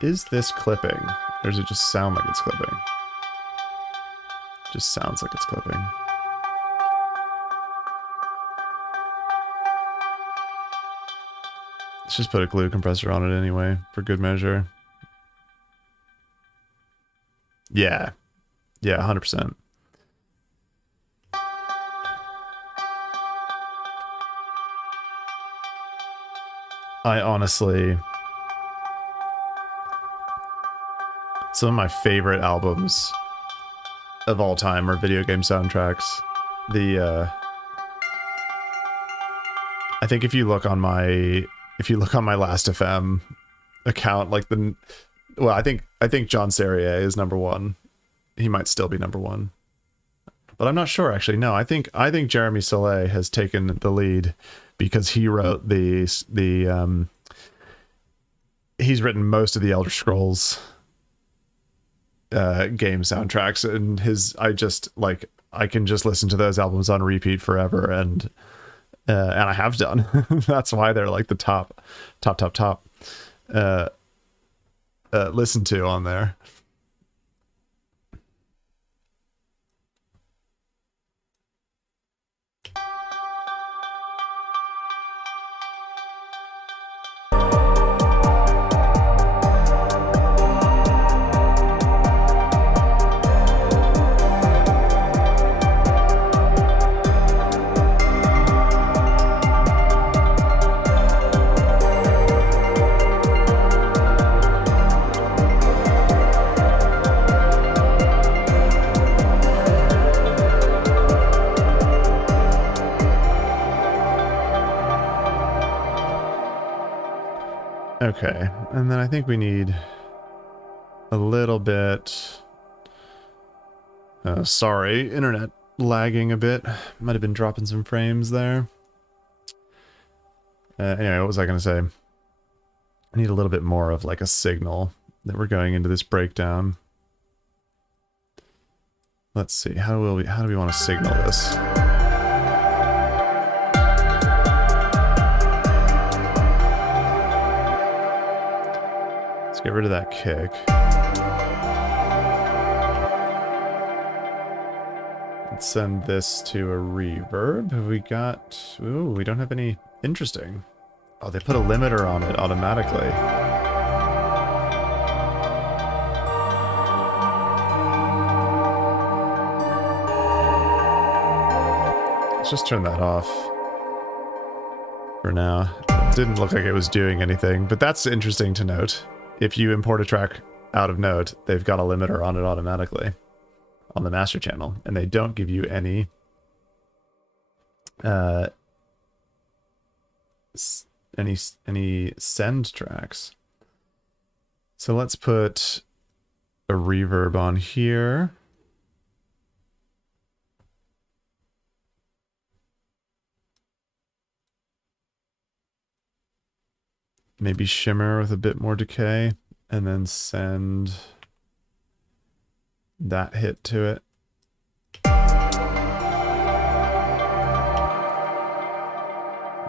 Is this clipping? Or does it just sound like it's clipping? Just sounds like it's clipping. Let's just put a glue compressor on it anyway, for good measure. Yeah. Yeah, 100%. I honestly... Some of my favorite albums of all time are video game soundtracks. I think if you look on my Last.fm account, like well, I think John Serrier is #1. He might still be #1, but I'm not sure actually. No, I think Jeremy Soleil has taken the lead because he wrote he's written most of the Elder Scrolls game soundtracks, and I can just listen to those albums on repeat forever, and I have done. That's why they're like the top listen to on there. Okay, and then I think we need a little bit... sorry, internet lagging a bit. Might have been dropping some frames there. Anyway, what was I going to say? I need a little bit more of like a signal that we're going into this breakdown. Let's see, how do we want to signal this? Get rid of that kick. Let's send this to a reverb. Have we got... Ooh, we don't have any... Interesting. Oh, they put a limiter on it automatically. Let's just turn that off for now. It didn't look like it was doing anything, but that's interesting to note. If you import a track out of Note, they've got a limiter on it automatically on the master channel, and they don't give you any send tracks. So let's put a reverb on here. Maybe shimmer with a bit more decay, and then send that hit to it.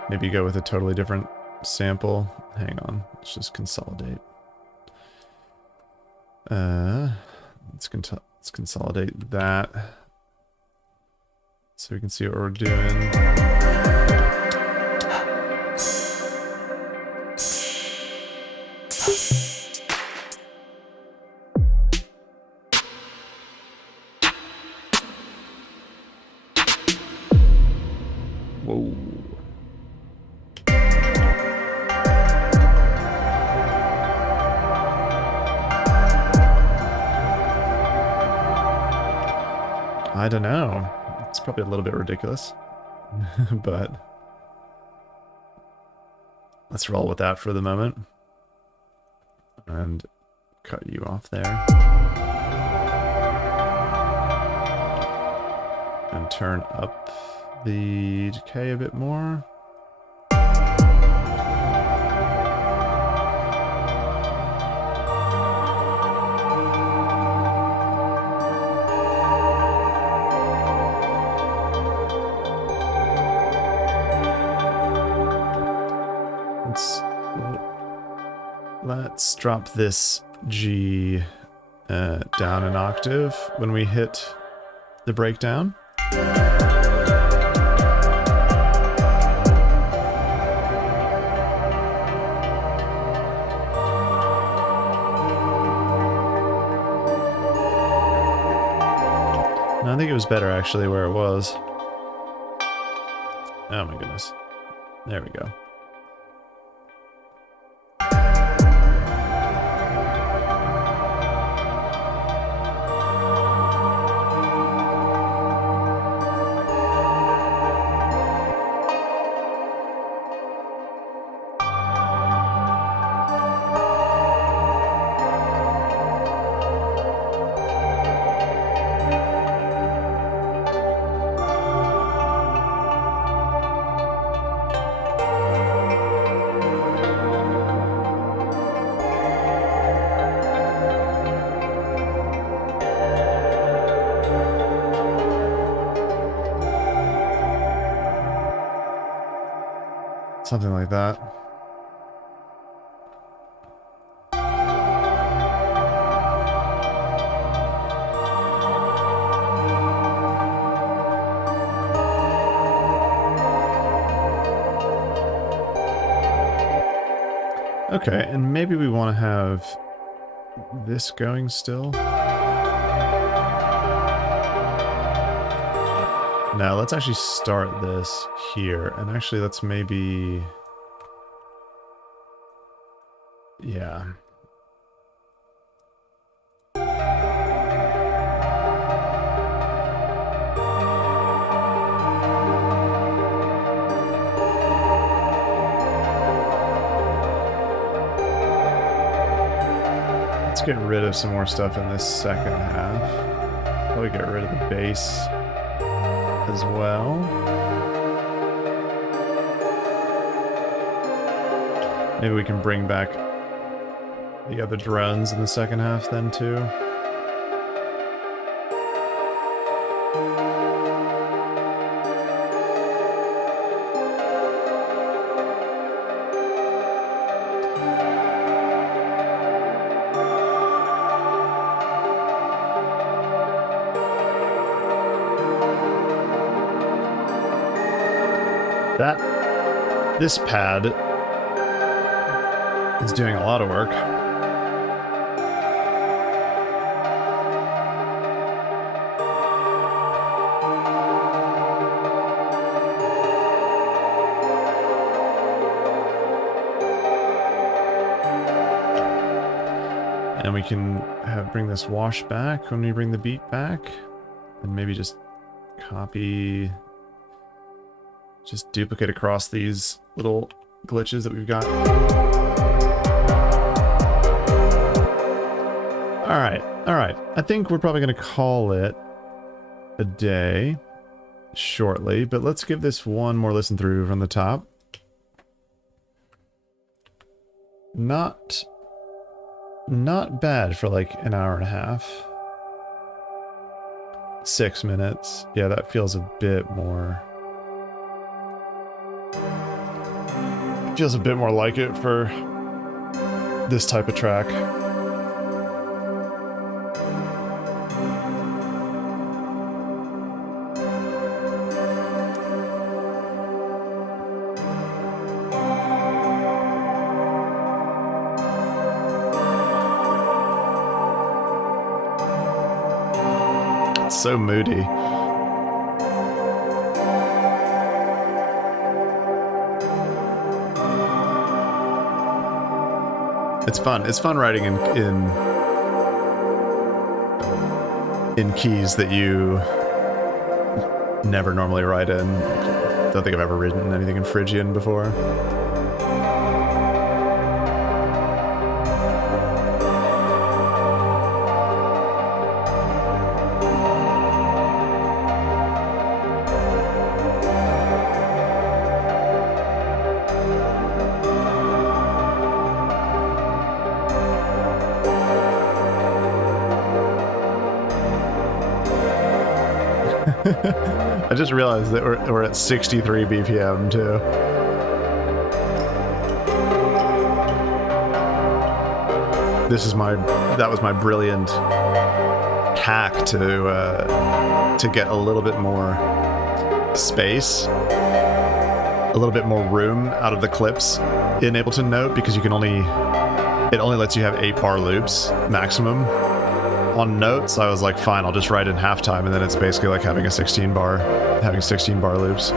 Maybe go with a totally different sample. Hang on, let's just consolidate. Let's consolidate that so we can see what we're doing. Whoa. I don't know. It's probably a little bit ridiculous, but let's roll with that for the moment and cut you off there and turn up the decay a bit more. Let's drop this G down an octave when we hit the breakdown. No, I think it was better actually where it was. Oh my goodness. There we go. Something like that. Okay, and maybe we want to have this going still. Now let's actually start this here, and actually let's maybe... yeah. Let's get rid of some more stuff in this second half. Probably get rid of the bass as well. Maybe we can bring back the other drones in the second half then too. This pad is doing a lot of work. And we can bring this wash back when we bring the beat back, and maybe just copy, just duplicate across these little glitches that we've got. All right. I think we're probably going to call it a day shortly, but let's give this one more listen through from the top. Not bad for like an hour and a half. 6 minutes. Yeah, that feels a bit more... feels a bit more like it for this type of track. It's so moody. It's fun. It's fun writing in keys that you never normally write in. Don't think I've ever written anything in Phrygian before. I just realized that we're at 63 BPM too. That was my brilliant hack to to get a little bit more space, a little bit more room out of the clips in Ableton Note, because it only lets you have 8-bar loops maximum on notes. I was like, fine, I'll just write in halftime, and then it's basically like having 16 bar loops.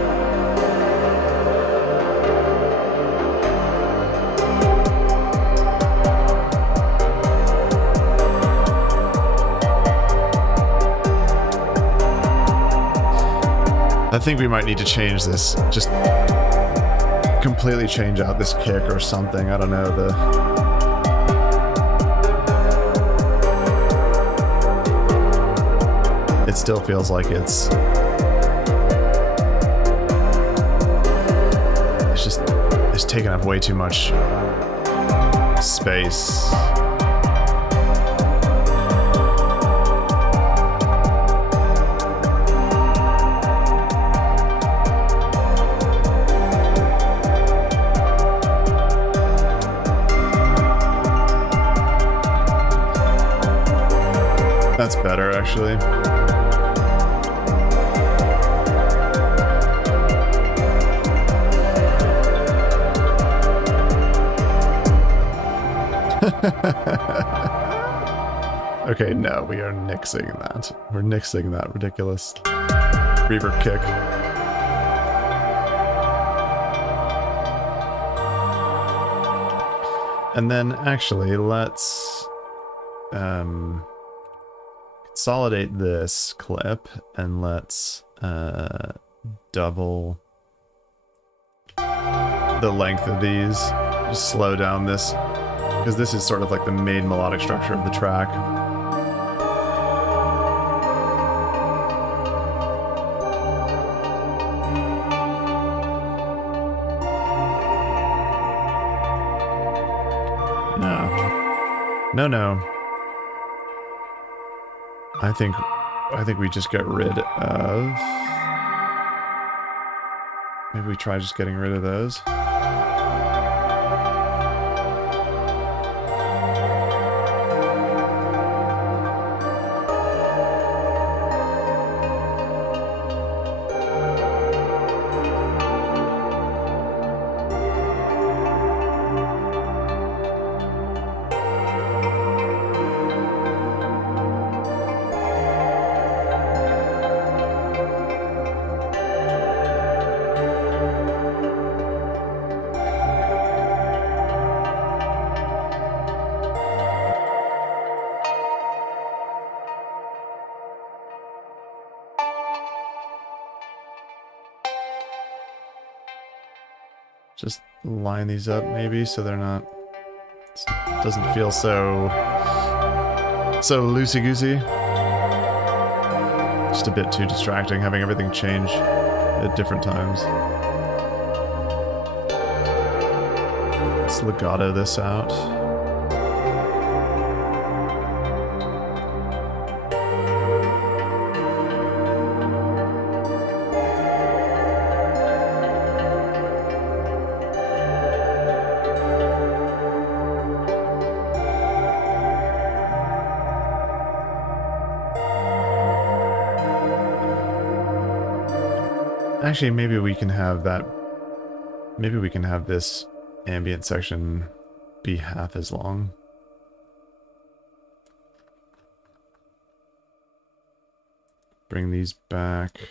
I think we might need to change this. Just completely change out this kick or something. I don't know. It still feels like it's taking up way too much space. That's better, actually. Okay, no, we are nixing that. We're nixing that ridiculous reverb kick. And then actually, let's consolidate this clip and let's double the length of these. Just slow down this, because this is sort of like the main melodic structure of the track. No. I think we just get rid of... Maybe we try just getting rid of those. Just line these up maybe so they're not, it doesn't feel so loosey-goosey. Just a bit too distracting having everything change at different times. Let's legato this out. Actually, maybe we can have that. Maybe we can have this ambient section be half as long. Bring these back.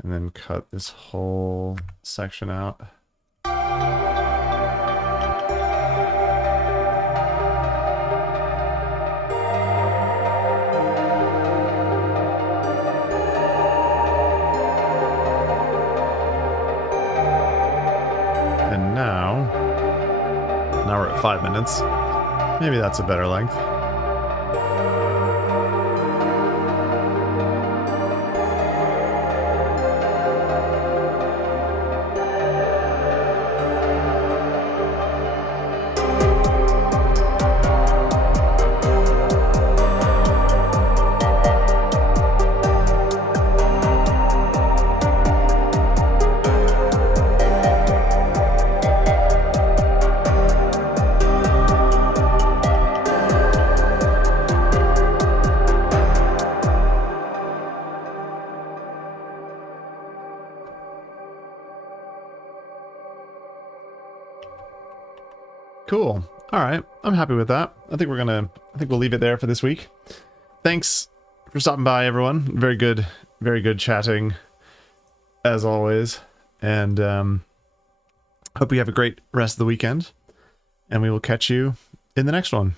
And then cut this whole section out. Now we're at 5 minutes. Maybe that's a better length. Cool. All right. I'm happy with that. I think we'll leave it there for this week. Thanks for stopping by, everyone. Very good chatting as always. And hope you have a great rest of the weekend. And we will catch you in the next one.